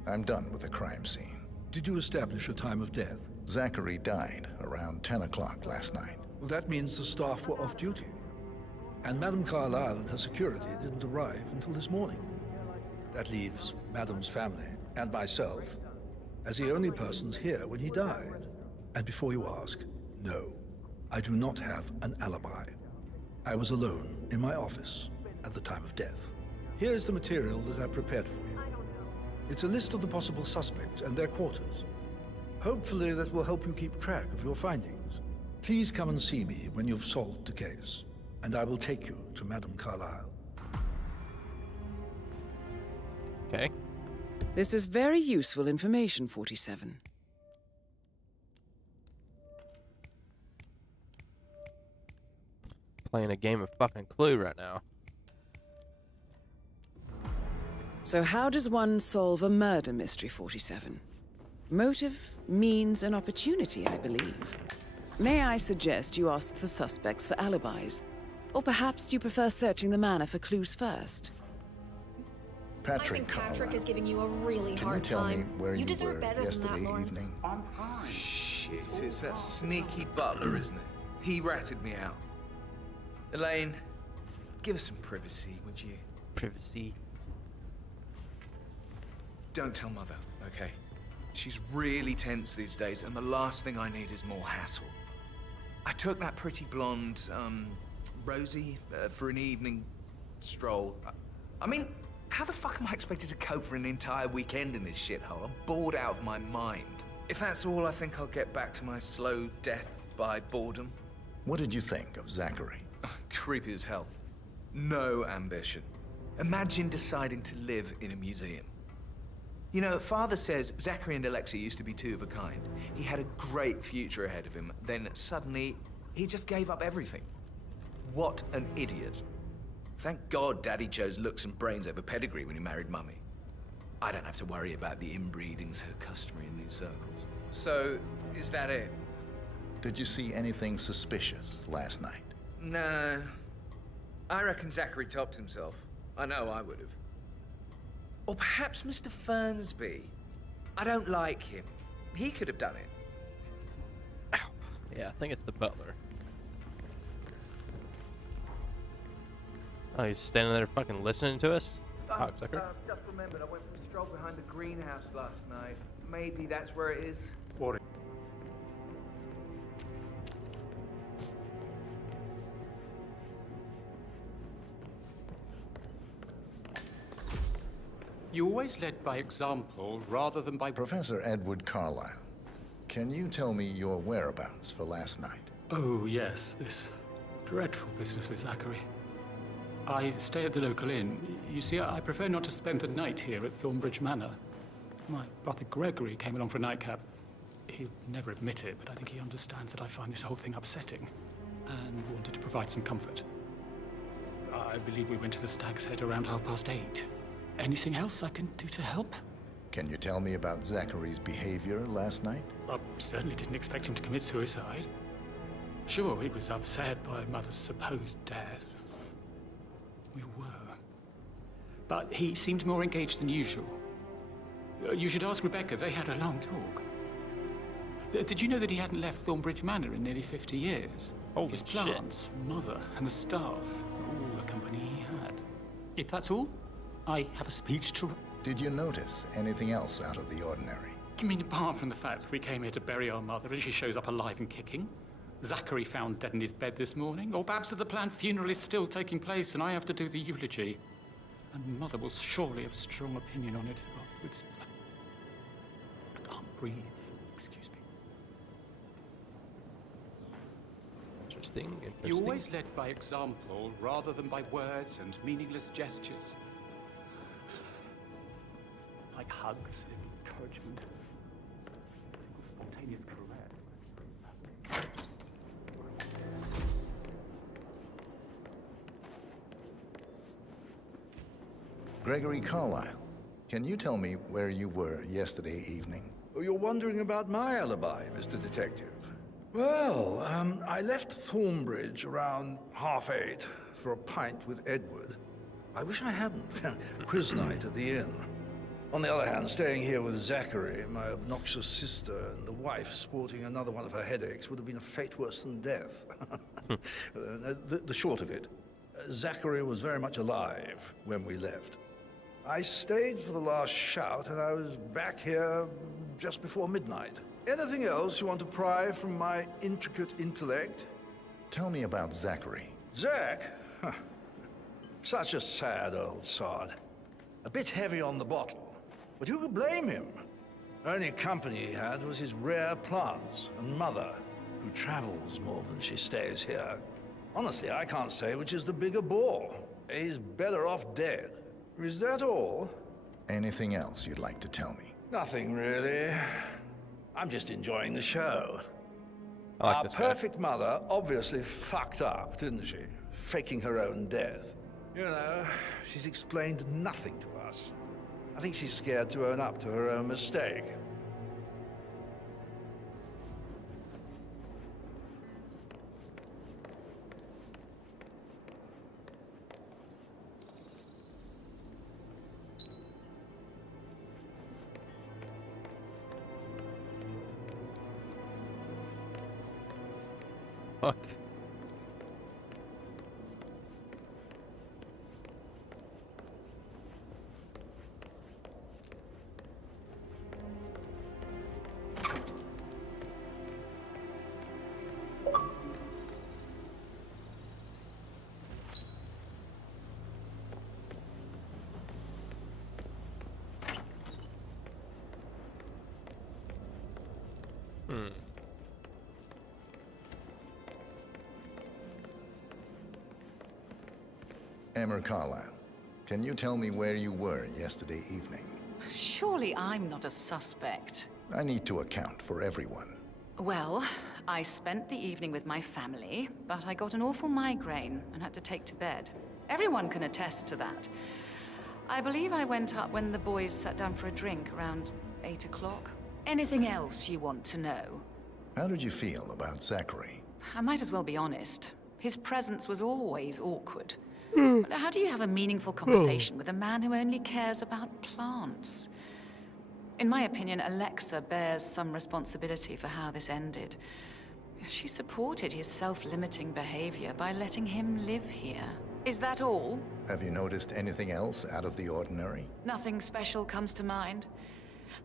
I'm done with the crime scene. Did you establish a time of death? Zachary died around 10 o'clock last night. Well, that means the staff were off duty. And Madame Carlyle and her security didn't arrive until this morning. That leaves Madame's family and myself as the only persons here when he died. And before you ask, no, I do not have an alibi. I was alone in my office at the time of death. Here's the material that I prepared for you. It's a list of the possible suspects and their quarters. Hopefully that will help you keep track of your findings. Please come and see me when you've solved the case, and I will take you to Madame Carlyle. Okay. This is very useful information, 47. Playing a game of fucking Clue right now. So how does one solve a murder mystery, 47? Motive, means, and opportunity, I believe. May I suggest you ask the suspects for alibis? Or perhaps you prefer searching the manor for clues first? Patrick Patrick is giving you a really Can you hard tell time. me where you deserve were better yesterday than that, Lawrence. evening? I'm fine. Shit, it's that sneaky butler, isn't it? He ratted me out. Elaine, give us some privacy, would you? Privacy. Don't tell Mother, okay? She's really tense these days, and the last thing I need is more hassle. I took that pretty blonde, Rosie, for an evening stroll. I mean, how the fuck am I expected to cope for an entire weekend in this shithole? I'm bored out of my mind. If that's all, I think I'll get back to my slow death by boredom. What did you think of Zachary? Creepy as hell. No ambition. Imagine deciding to live in a museum. You know, Father says Zachary and Alexei used to be two of a kind. He had a great future ahead of him. Then suddenly, he just gave up everything. What an idiot. Thank God Daddy chose looks and brains over pedigree when he married Mummy. I don't have to worry about the inbreeding so customary in these circles. So, is that it? Did you see anything suspicious last night? No. I reckon Zachary topped himself. I know I would have. Or perhaps Mr. Fernsby. I don't like him. He could have done it. Ow. Yeah, I think it's the butler. Oh, he's standing there fucking listening to us? Cocksucker. Just remembered, I went for a stroll behind the greenhouse last night. Maybe that's where it is. What? You always led by example rather than by... Professor Edward Carlyle, can you tell me your whereabouts for last night? Oh, yes, this dreadful business with Zachary. I stay at the local inn. You see, I prefer not to spend the night here at Thornbridge Manor. My brother Gregory came along for a nightcap. He'll never admit it, but I think he understands that I find this whole thing upsetting and wanted to provide some comfort. I believe we went to the Stag's Head around 8:30. Anything else I can do to help? Can you tell me about Zachary's behavior last night? I certainly didn't expect him to commit suicide. Sure, he was upset by Mother's supposed death. We were. But he seemed more engaged than usual. You should ask Rebecca. They had a long talk. Did you know that he hadn't left Thornbridge Manor in nearly 50 years? Holy His shit. plants, Mother, and the staff. All the company he had. If that's all, I have a speech to... Did you notice anything else out of the ordinary? You mean apart from the fact that we came here to bury our mother and she shows up alive and kicking? Zachary found dead in his bed this morning? Or perhaps that the planned funeral is still taking place and I have to do the eulogy? And Mother will surely have a strong opinion on it afterwards. I can't breathe. Excuse me. Interesting. You always led by example rather than by words and meaningless gestures. Like hugs and encouragement. Spontaneous caress. Gregory Carlyle, can you tell me where you were yesterday evening? Oh, you're wondering about my alibi, Mr. Detective. Well, I left Thornbridge around 8:30 for a pint with Edward. I wish I hadn't. Quiz night at the inn. On the other hand, staying here with Zachary, my obnoxious sister, and the wife sporting another one of her headaches would have been a fate worse than death. The short of it, Zachary was very much alive when we left. I stayed for the last shout, and I was back here just before midnight. Anything else you want to pry from my intricate intellect? Tell me about Zachary. Zach? Huh. Such a sad old sod. A bit heavy on the bottle, but who could blame him? Only company he had was his rare plants and Mother, who travels more than she stays here. Honestly, I can't say which is the bigger bore. He's better off dead. Is that all? Anything else you'd like to tell me? Nothing really. I'm just enjoying the show. I like Our this guy. perfect mother obviously fucked up, didn't she? Faking her own death. You know, she's explained nothing to us. I think she's scared to own up to her own mistake. Fuck. Emmer Carlyle, can you tell me where you were yesterday evening? Surely I'm not a suspect. I need to account for everyone. Well, I spent the evening with my family, but I got an awful migraine and had to take to bed. Everyone can attest to that. I believe I went up when the boys sat down for a drink around 8 o'clock. Anything else you want to know? How did you feel about Zachary? I might as well be honest. His presence was always awkward. How do you have a meaningful conversation with a man who only cares about plants? In my opinion, Alexa bears some responsibility for how this ended. She supported his self-limiting behavior by letting him live here. Is that all? Have you noticed anything else out of the ordinary? Nothing special comes to mind.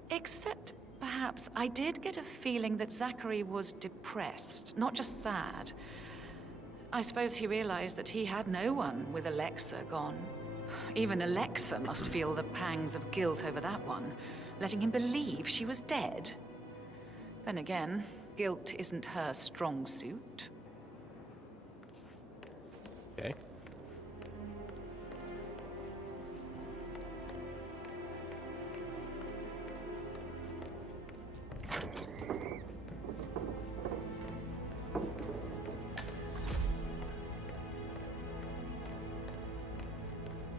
Except, perhaps, I did get a feeling that Zachary was depressed, not just sad. I suppose he realized that he had no one with Alexa gone. Even Alexa must feel the pangs of guilt over that one, letting him believe she was dead. Then again, guilt isn't her strong suit. Okay.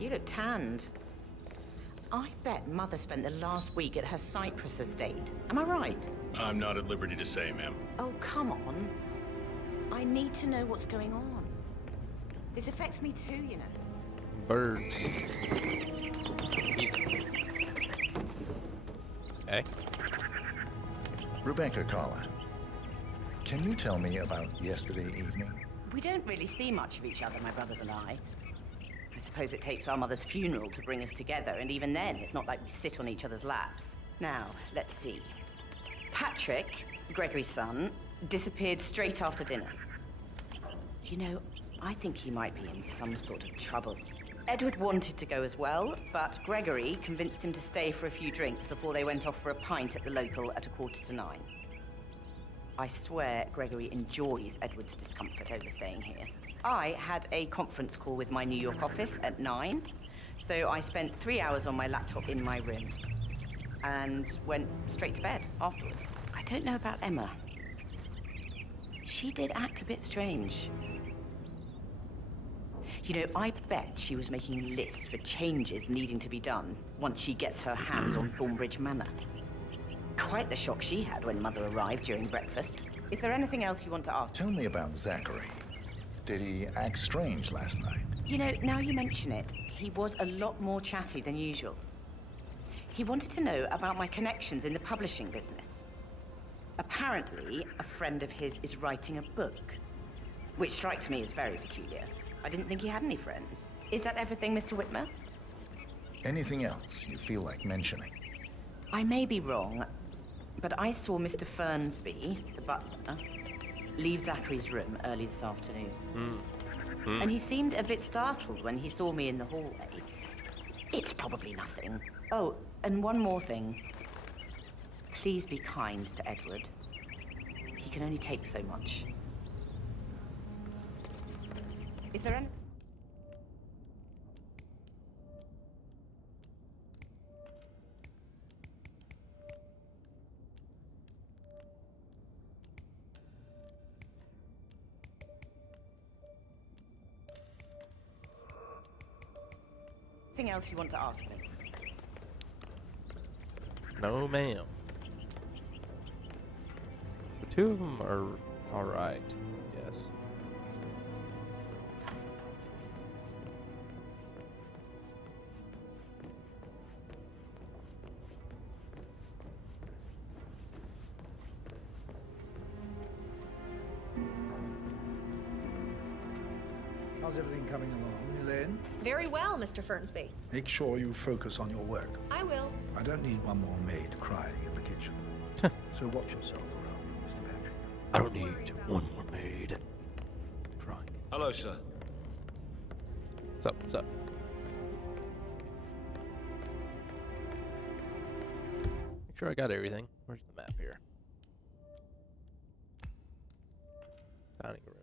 You look tanned. I bet Mother spent the last week at her Cyprus estate. Am I right? I'm not at liberty to say, ma'am. Oh, come on. I need to know what's going on. This affects me too, you know. Birds. Jesus. Okay. Rebecca Carlyle, can you tell me about yesterday evening? We don't really see much of each other, my brothers and I. I suppose it takes our mother's funeral to bring us together, and even then, it's not like we sit on each other's laps. Now, let's see. Patrick, Gregory's son, disappeared straight after dinner. You know, I think he might be in some sort of trouble. Edward wanted to go as well, but Gregory convinced him to stay for a few drinks before they went off for a pint at the local at 8:45. I swear Gregory enjoys Edward's discomfort over staying here. I had a conference call with my New York office at 9, so I spent 3 hours on my laptop in my room and went straight to bed afterwards. I don't know about Emma. She did act a bit strange. You know, I bet she was making lists for changes needing to be done once she gets her hands on Thornbridge Manor. Quite the shock she had when Mother arrived during breakfast. Is there anything else you want to ask? Tell me about Zachary. Did he act strange last night? You know, now you mention it, he was a lot more chatty than usual. He wanted to know about my connections in the publishing business. Apparently, a friend of his is writing a book, which strikes me as very peculiar. I didn't think he had any friends. Is that everything, Mr. Whitmer? Anything else you feel like mentioning? I may be wrong, but I saw Mr. Fernsby, the butler, leave Zachary's room early this afternoon. And he seemed a bit startled when he saw me in the hallway. It's probably nothing. Oh, and one more thing. Please be kind to Edward. He can only take so much. Is there any... Anything else you want to ask me? No, ma'am. So 2 of them are alright, yes. How's everything coming along, Elaine? Very well, Mr. Fernsby. Make sure you focus on your work. I will. I don't need one more maid crying in the kitchen. So watch yourself around, Mr. Patrick. I don't need one more maid. Crying. Hello, sir. What's up? What's up? Make sure I got everything. Where's the map here? Dining room.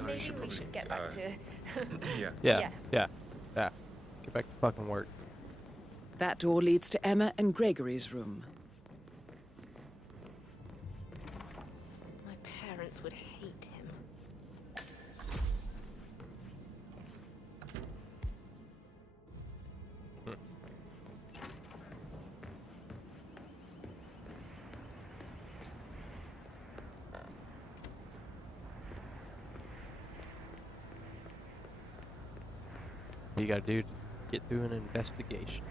Maybe we should get back to... Yeah. Get back to fucking work. That door leads to Emma and Gregory's room. My parents would hate him. What you gotta do to get through an investigation?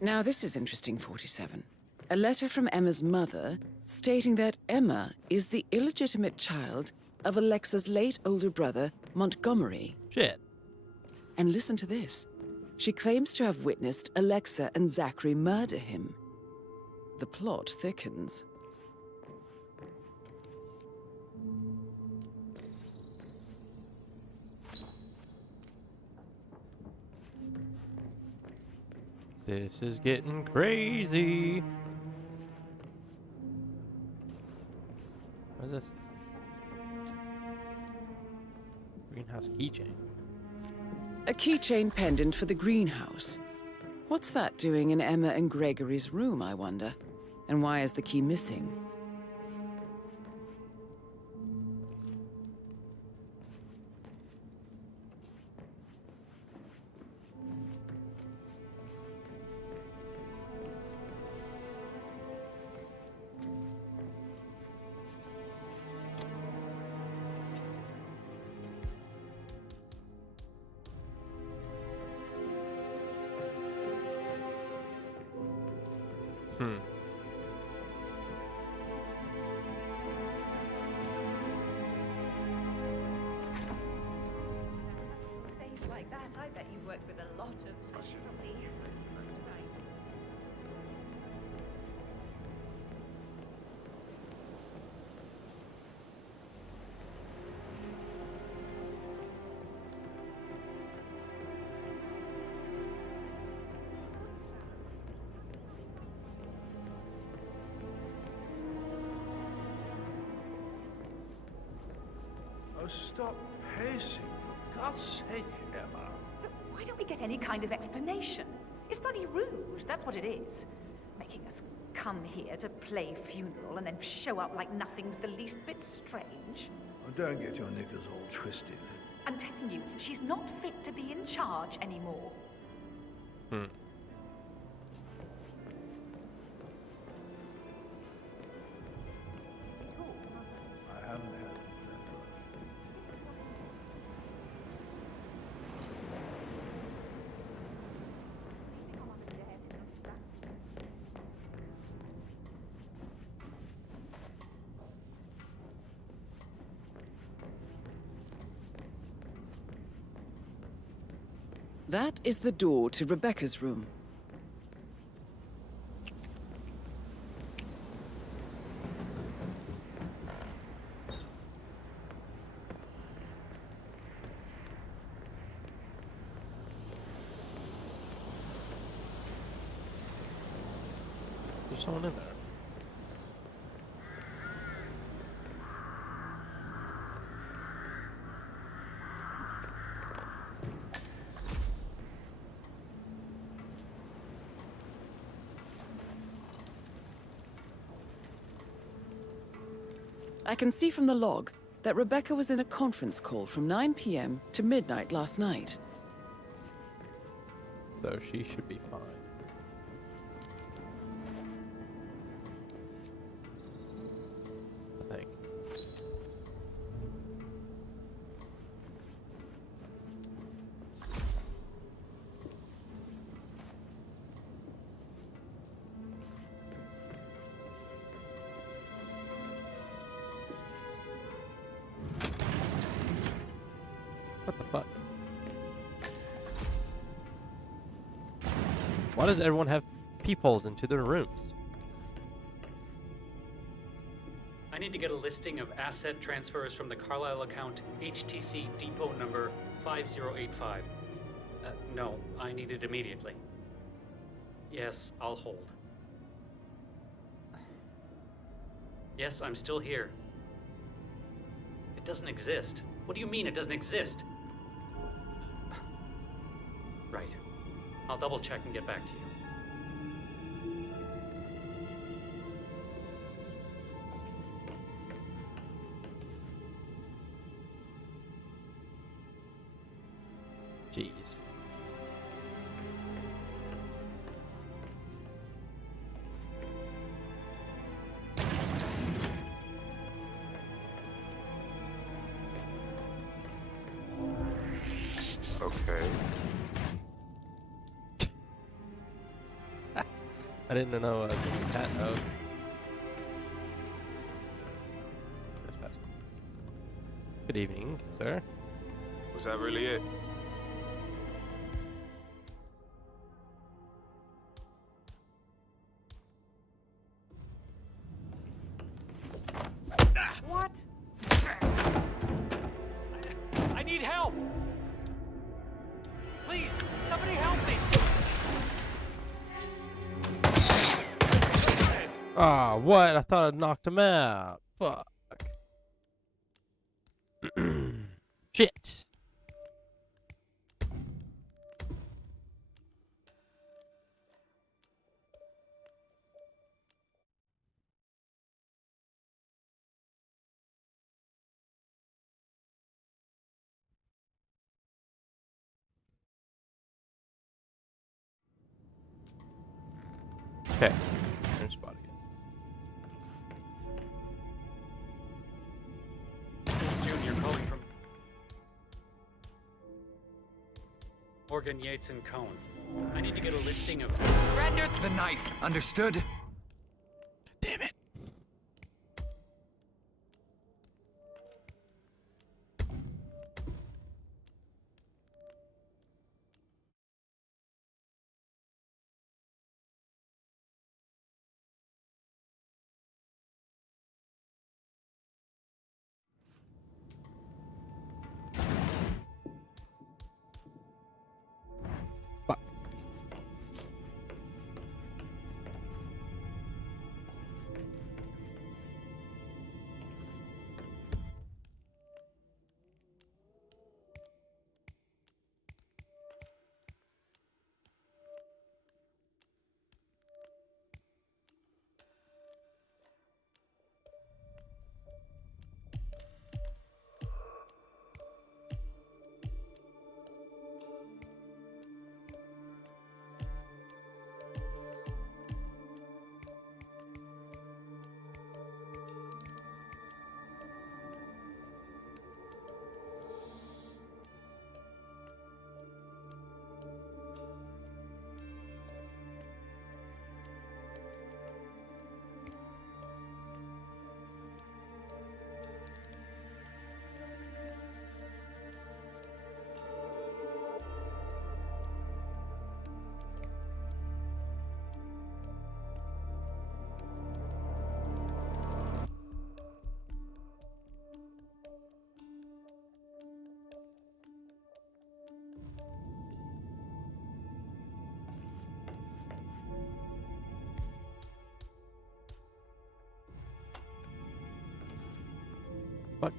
Now this is interesting, 47. A letter from Emma's mother stating that Emma is the illegitimate child of Alexa's late older brother, Montgomery. Shit. And listen to this. She claims to have witnessed Alexa and Zachary murder him. The plot thickens. This is getting crazy. What is this? Greenhouse keychain. A keychain pendant for the greenhouse. What's that doing in Emma and Gregory's room, I wonder? And why is the key missing? Things like that, I bet you work with a lot of probably. Oh, stop pacing, for God's sake, Emma. Why don't we get any kind of explanation? It's bloody rouge, that's what it is. Making us come here to play funeral and then show up like nothing's the least bit strange. Oh, don't get your knickers all twisted. I'm telling you, she's not fit to be in charge anymore. I haven't had That is the door to Rebecca's room. There's someone in there. I can see from the log that Rebecca was in a conference call from 9 p.m. to midnight last night. So she should be fine. I think. What the fuck? Why does everyone have peepholes into their rooms? I need to get a listing of asset transfers from the Carlisle account HTC depot number 5085. No, I need it immediately. Yes, I'll hold. Yes, I'm still here. It doesn't exist. What do you mean it doesn't exist? Right. I'll double check and get back to you. Jeez. Okay. I didn't know I was in the cat mode. Good evening, sir. Was that really it? What? I need help! Please, somebody help me! Ah, what? I thought I'd knocked him out. Fuck. Shit. Okay. Turn spot again. Junior calling from Morgan, Yates, and Cohen. I need to get a listing of Surrender the knife. Understood? Damn it. Fuck. Fuck.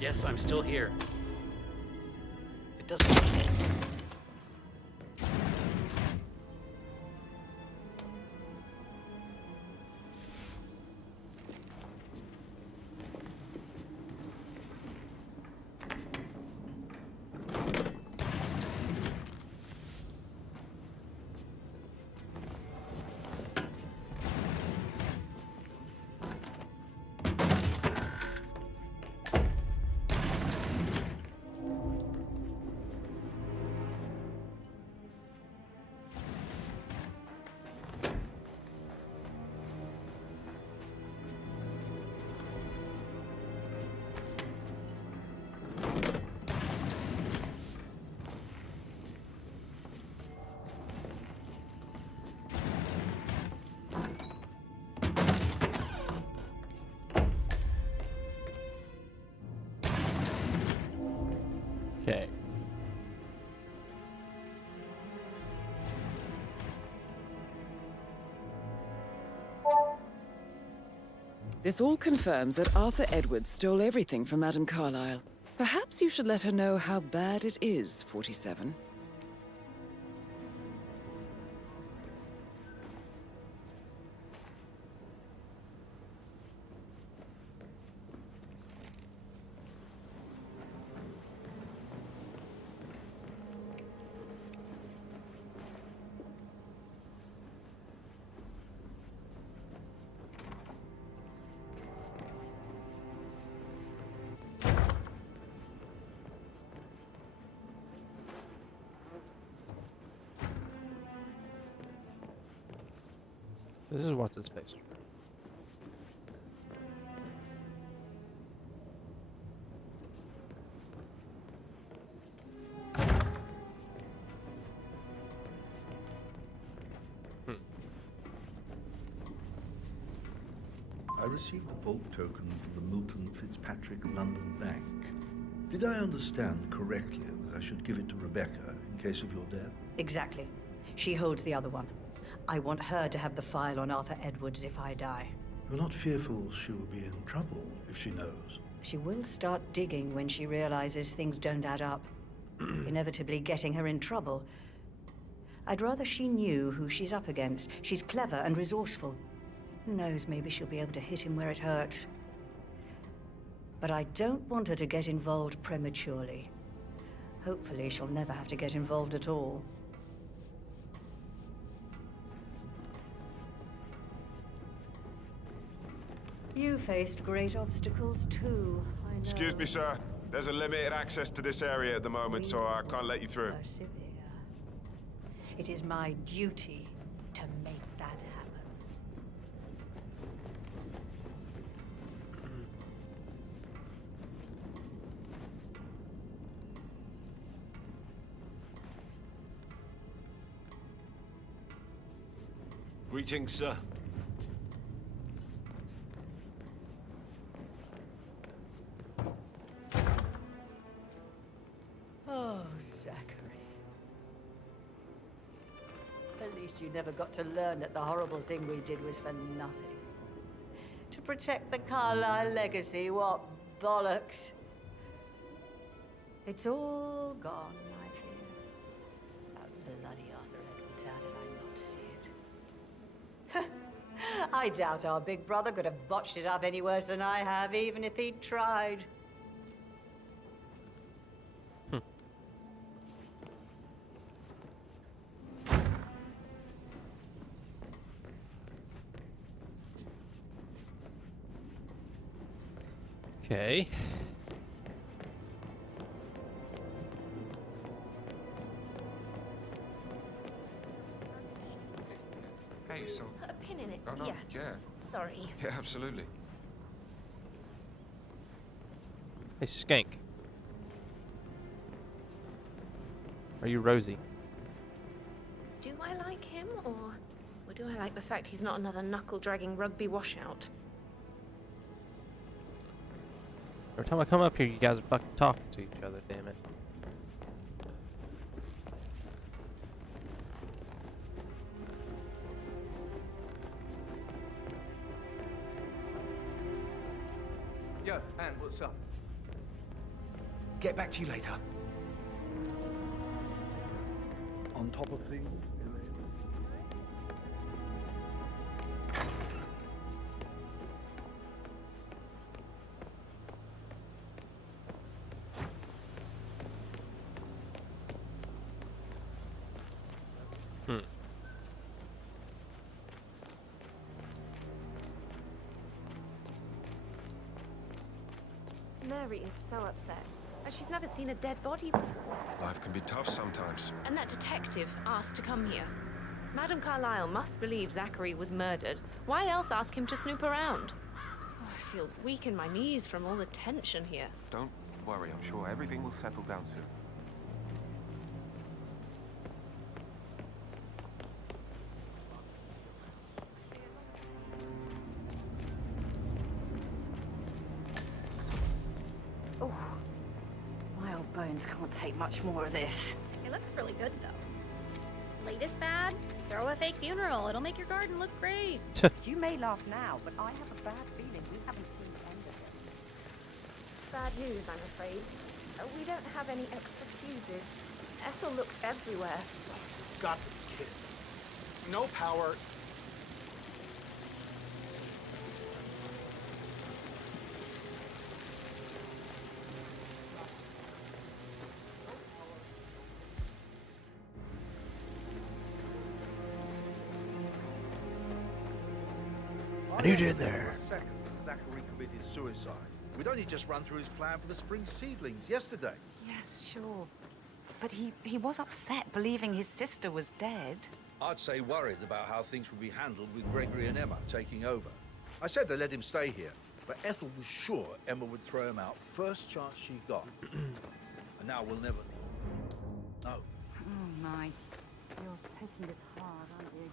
Yes, I'm still here. It doesn't. Okay. This all confirms that Arthur Edwards stole everything from Madame Carlyle. Perhaps you should let her know how bad it is, 47. This is what's his face. I received a vault token from the Milton Fitzpatrick London Bank. Did I understand correctly that I should give it to Rebecca in case of your death? Exactly. She holds the other one. I want her to have the file on Arthur Edwards if I die. You're not fearful she will be in trouble if she knows? She will start digging when she realizes things don't add up. Inevitably getting her in trouble. I'd rather she knew who she's up against. She's clever and resourceful. Who knows, maybe she'll be able to hit him where it hurts. But I don't want her to get involved prematurely. Hopefully she'll never have to get involved at all. You faced great obstacles too, I know. Excuse me, sir. There's a limited access to this area at the moment, so I can't let you through. Persevere. It is my duty to make that happen. Greetings, sir. Oh, Zachary. At least you never got to learn that the horrible thing we did was for nothing. To protect the Carlyle legacy, what bollocks. It's all gone, I fear. That bloody Arthur Edwards, how did I not see it? I doubt our big brother could have botched it up any worse than I have, even if he'd tried. Okay. Hey, so... Put a pin in it. Oh, no, Yeah. yeah. Sorry. Yeah, absolutely. Hey, Skank. Are you Rosie? Do I like him, or do I like the fact he's not another knuckle-dragging rugby washout? Every time I come up here, you guys are fucking talking to each other, damn it. Yo, Anne, what's up? Get back to you later. On top of things, Mary is so upset. She's never seen a dead body before. Life can be tough sometimes. And that detective asked to come here. Madame Carlyle must believe Zachary was murdered. Why else ask him to snoop around? Oh, I feel weak in my knees from all the tension here. Don't worry, I'm sure everything will settle down soon. Oh, my old bones can't take much more of this. It looks really good, though. Latest bad? Throw a fake funeral. It'll make your garden look great. You may laugh now, but I have a bad feeling we haven't seen the end of it. Bad news, I'm afraid. We don't have any extra fuses. Ethel looks everywhere. Got this kid. No power. And who did there? Second, Zachary committed suicide. We'd only just run through his plan for the spring seedlings yesterday. Yes, sure. But he was upset believing his sister was dead. I'd say worried about how things would be handled with Gregory and Emma taking over. I said they let him stay here, but Ethel was sure Emma would throw him out first chance she got. And now we'll never know. Oh my. You're taking this hard, aren't you?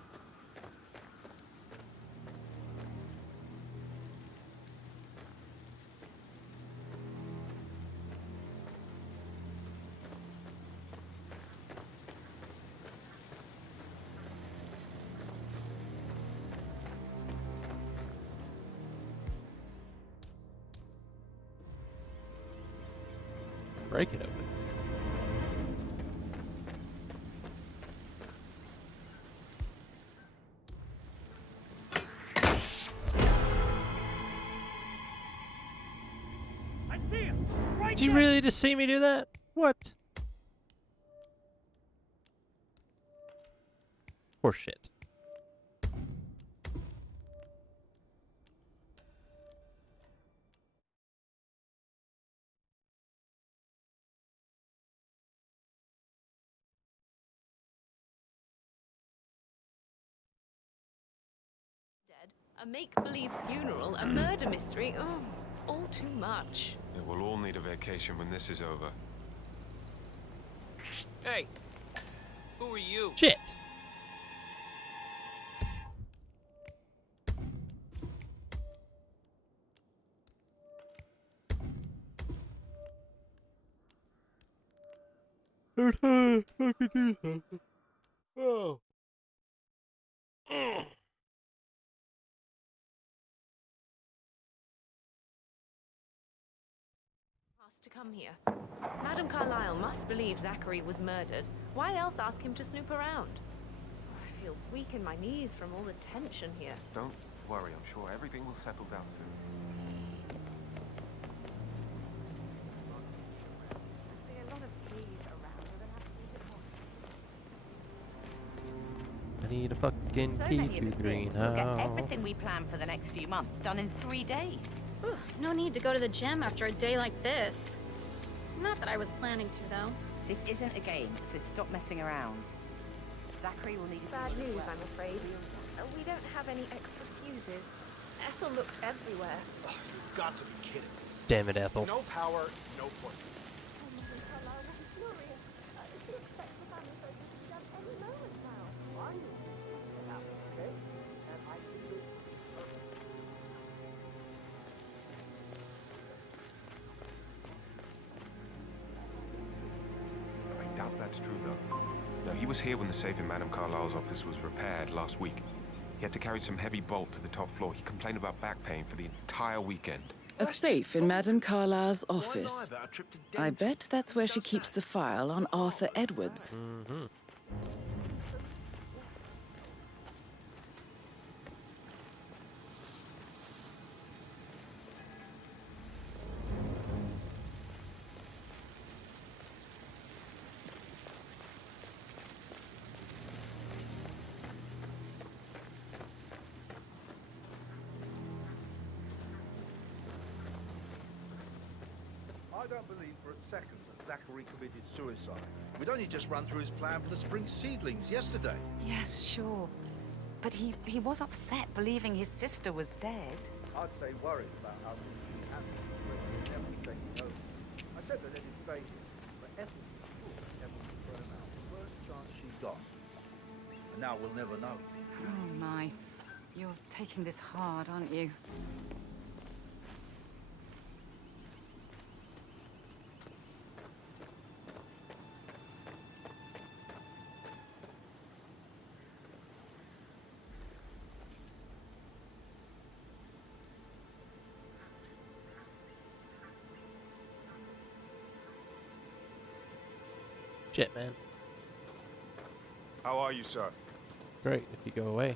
Break it open. Did you really just see me do that? What? Poor shit. A make-believe funeral, a murder mystery. Oh, it's all too much. Yeah, we'll all need a vacation when this is over. Hey, who are you? Shit. Third time I could do something. Oh. Asked to come here. Madam Carlyle must believe Zachary was murdered. Why else ask him to snoop around? I feel weak in my knees from all the tension here. Don't worry, I'm sure everything will settle down soon. There'll be a lot of keys around, so they'll have to use it more. I need a fucking So key many of to the the things. We'll get greenhouse. everything we planned for the next few months done in 3 days. Whew, no need to go to the gym after a day like this. Not that I was planning to, though. This isn't a game, so stop messing around. Zachary will need Bad news, I'm afraid. We don't have any extra fuses. Ethel looked everywhere. Oh, you've got to be kidding. Damn it, Ethel. No power, no point. I doubt that's true, though. No, he was here when the safe in Madame Carlyle's office was repaired last week. He had to carry some heavy bolt to the top floor. He complained about back pain for the entire weekend. A safe in Madame Carlyle's office. I bet that's where she keeps the file on Arthur Edwards. Mm-hmm. I don't believe for a second that Zachary committed suicide. We'd only just run through his plan for the spring seedlings yesterday. Yes, sure. But he was upset believing his sister was dead. I'd say worried about how things would be handled with Emma taking over. I said they let him stay here, but Ethel was sure Emma would throw him out the first chance she got. And now we'll never know. Oh my. You're taking this hard, aren't you? Shit, man. How are you, sir? Great, if you go away.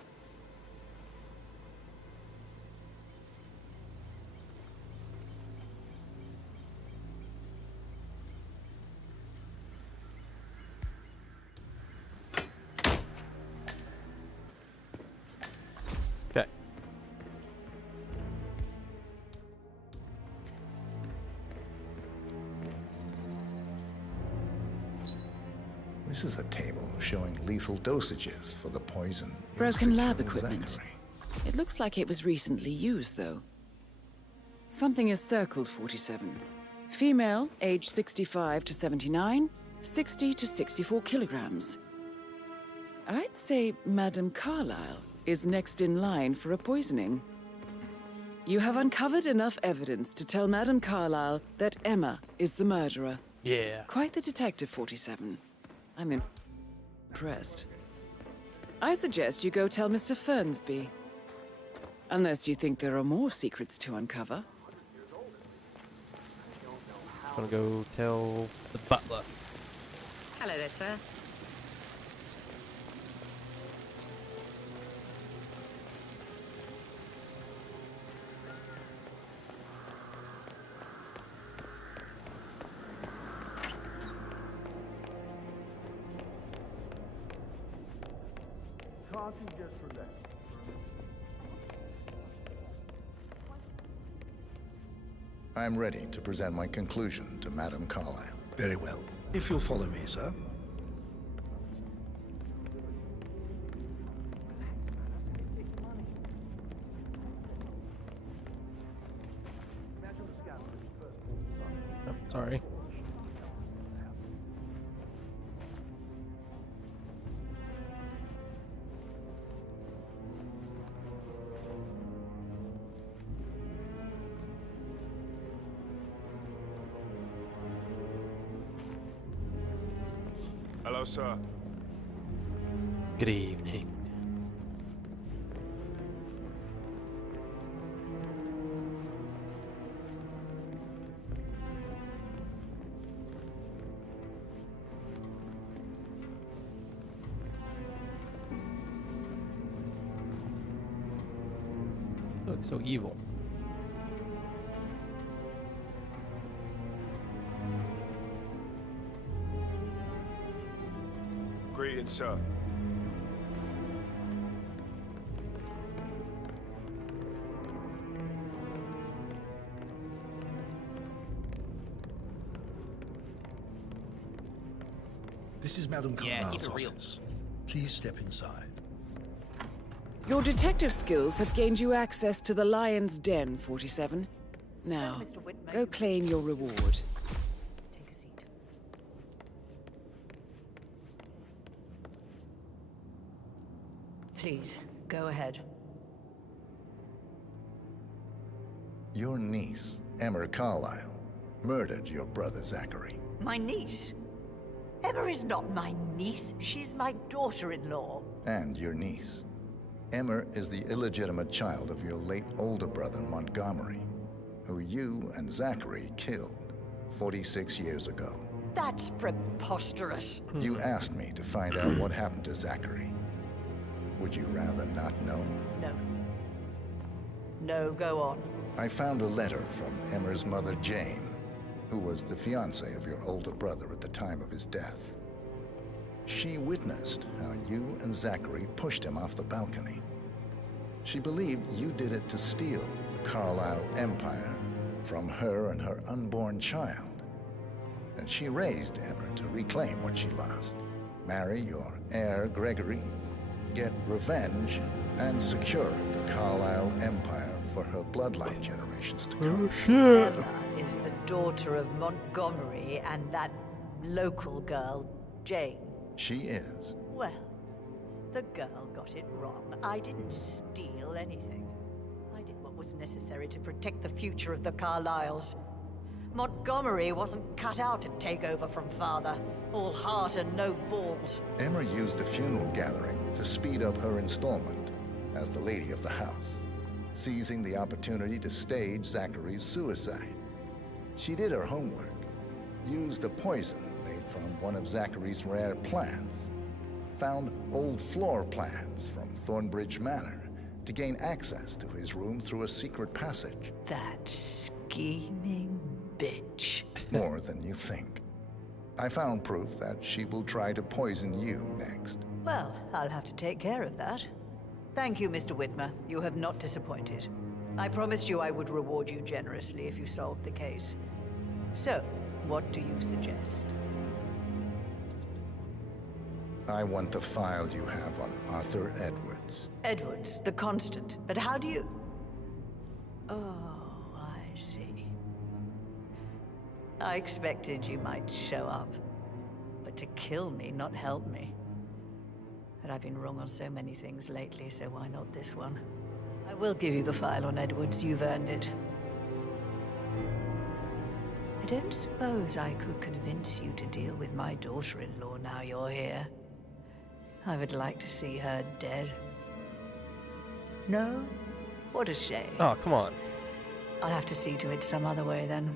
Okay. This is a table showing lethal dosages for the poison used Broken to lab kill equipment. Zachary. It looks like it was recently used, though. Something is circled 47. Female, age 65 to 79, 60 to 64 kilograms. I'd say Madame Carlyle is next in line for a poisoning. You have uncovered enough evidence to tell Madame Carlyle that Emma is the murderer. Yeah. Quite the detective, 47. I'm impressed. I suggest you go tell Mr. Fernsby. Unless you think there are more secrets to uncover. Gonna go tell the butler. Hello there, sir. I'm ready to present my conclusion to Madame Carlyle. Very well. If you'll follow me, sir. Oh, sorry. Hello, sir. Good evening. Looks so evil. Greetings, sir. This is Madame Yeah, keep Carlyle's it real. office. Please step inside. Your detective skills have gained you access to the Lion's Den, 47. Now, go claim your reward. Take a seat. Please, go ahead. Your niece, Emma Carlyle, murdered your brother Zachary. My niece? Emma is not my niece. She's my daughter-in-law. And your niece. Emma is the illegitimate child of your late older brother Montgomery, who you and Zachary killed 46 years ago. That's preposterous. You asked me to find out what happened to Zachary. Would you rather not know? No. No, go on. I found a letter from Emma's mother, Jane, who was the fiancée of your older brother at the time of his death. She witnessed how you and Zachary pushed him off the balcony. She believed you did it to steal the Carlyle empire from her and her unborn child. And she raised Emma to reclaim what she lost. Marry your heir, Gregory, get revenge, and secure the Carlyle empire for her bloodline generations to come. Emma is the daughter of Montgomery and that local girl, Jane. She is. Well, the girl got it wrong. I didn't steal anything. I did what was necessary to protect the future of the Carlyles. Montgomery wasn't cut out to take over from father. All heart and no balls. Emma used the funeral gathering to speed up her installment as the lady of the house, seizing the opportunity to stage Zachary's suicide. She did her homework, used a poison made from one of Zachary's rare plants, found old floor plans from Thornbridge Manor to gain access to his room through a secret passage. That scheming bitch. More than you think. I found proof that she will try to poison you next. Well, I'll have to take care of that. Thank you, Mr. Whitmer. You have not disappointed. I promised you I would reward you generously if you solved the case. So, what do you suggest? I want the file you have on Arthur Edwards. Edwards, the Constant. But how do you... Oh, I see. I expected you might show up. But to kill me, not help me. But I've been wrong on so many things lately, so why not this one? I will give you the file on Edwards. You've earned it. I don't suppose I could convince you to deal with my daughter-in-law now you're here. I would like to see her dead. No? What a shame. Oh, come on. I'll have to see to it some other way then.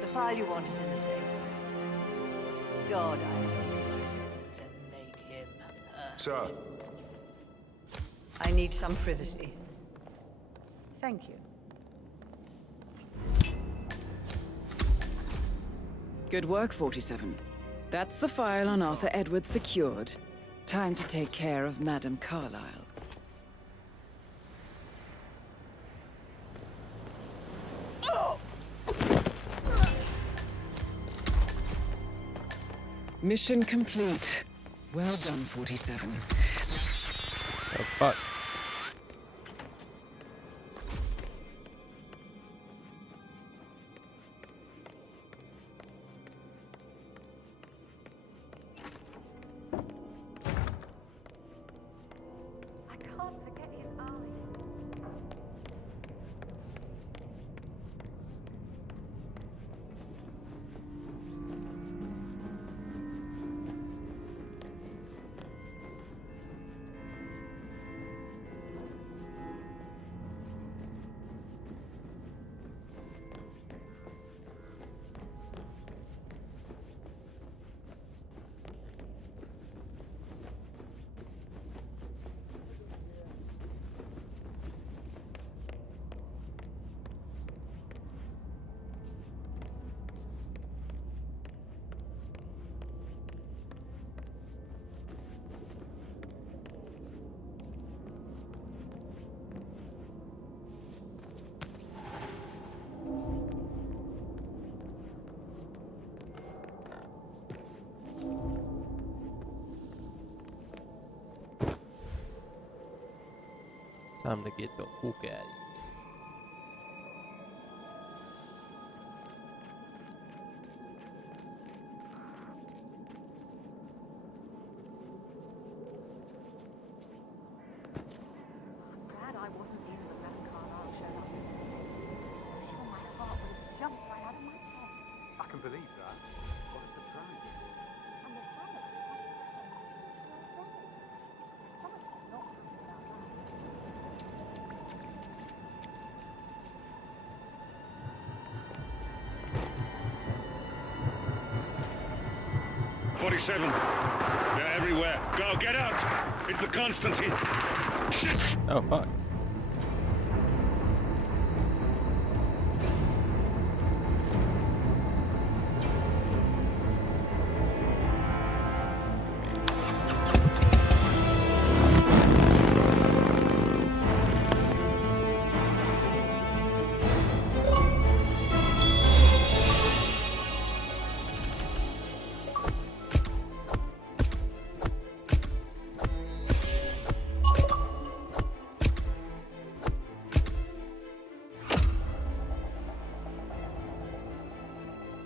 The file you want is in the safe. God, I hope you get Edwards and make him hurt. Sir. I need some privacy. Thank you. Good work, 47. That's the file on Arthur Edwards secured. Time to take care of Madame Carlyle. Mission complete. Well done, 47. Oh, fuck. I can't forget his eyes. Time to get the hook out of here. Glad I wasn't in when Madame Carlyle showed up. I'm sure my heart would have jumped right out of my chest. I can believe that. What a surprise. And the family Someone's not happy about that. 47. They're everywhere. Go, get out! It's the Constantine. Shit! Oh, fuck.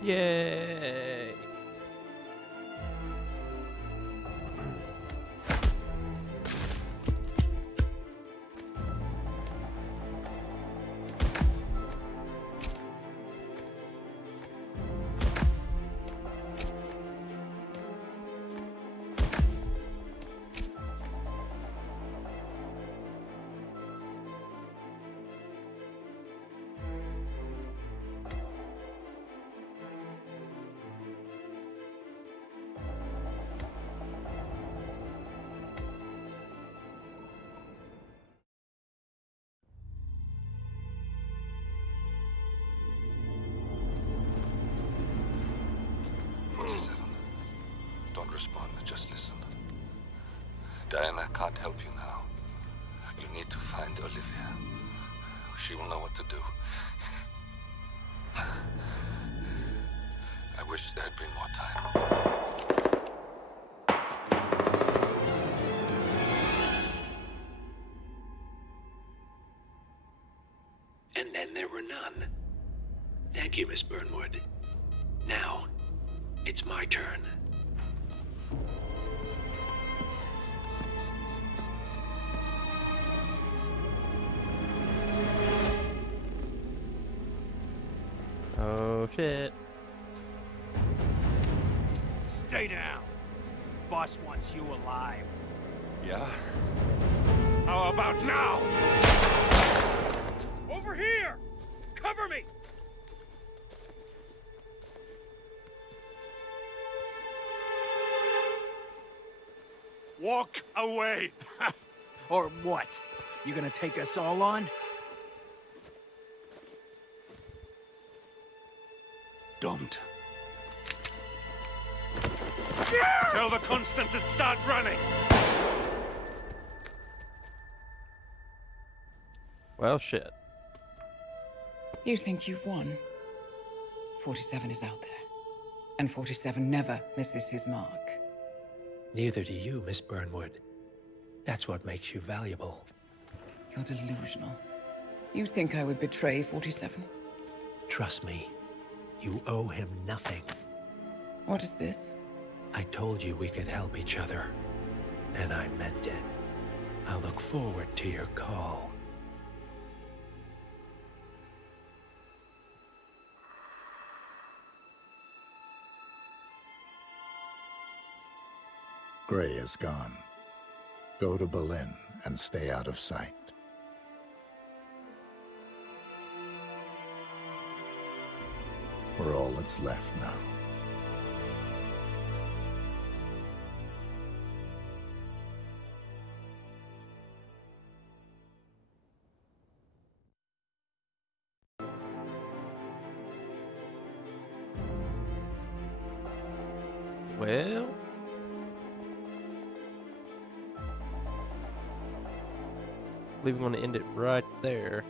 Yay! Then I can't help you now. You need to find Olivia. She will know what to do. I wish there had been more time. And then there were none. Thank you, Miss Burnwood. Now, it's my turn. Oh shit. Stay down. Boss wants you alive. Yeah? How about now? Over here! Cover me! Walk away! Or what? You gonna take us all on? Don't. Tell the Constant to start running! Well, shit. You think you've won? 47 is out there. And 47 never misses his mark. Neither do you, Miss Burnwood. That's what makes you valuable. You're delusional. You think I would betray 47? Trust me, you owe him nothing. What is this? I told you we could help each other, and I meant it. I'll look forward to your call. Gray is gone. Go to Berlin and stay out of sight. We're all that's left now. Well, I believe I'm going to end it right there.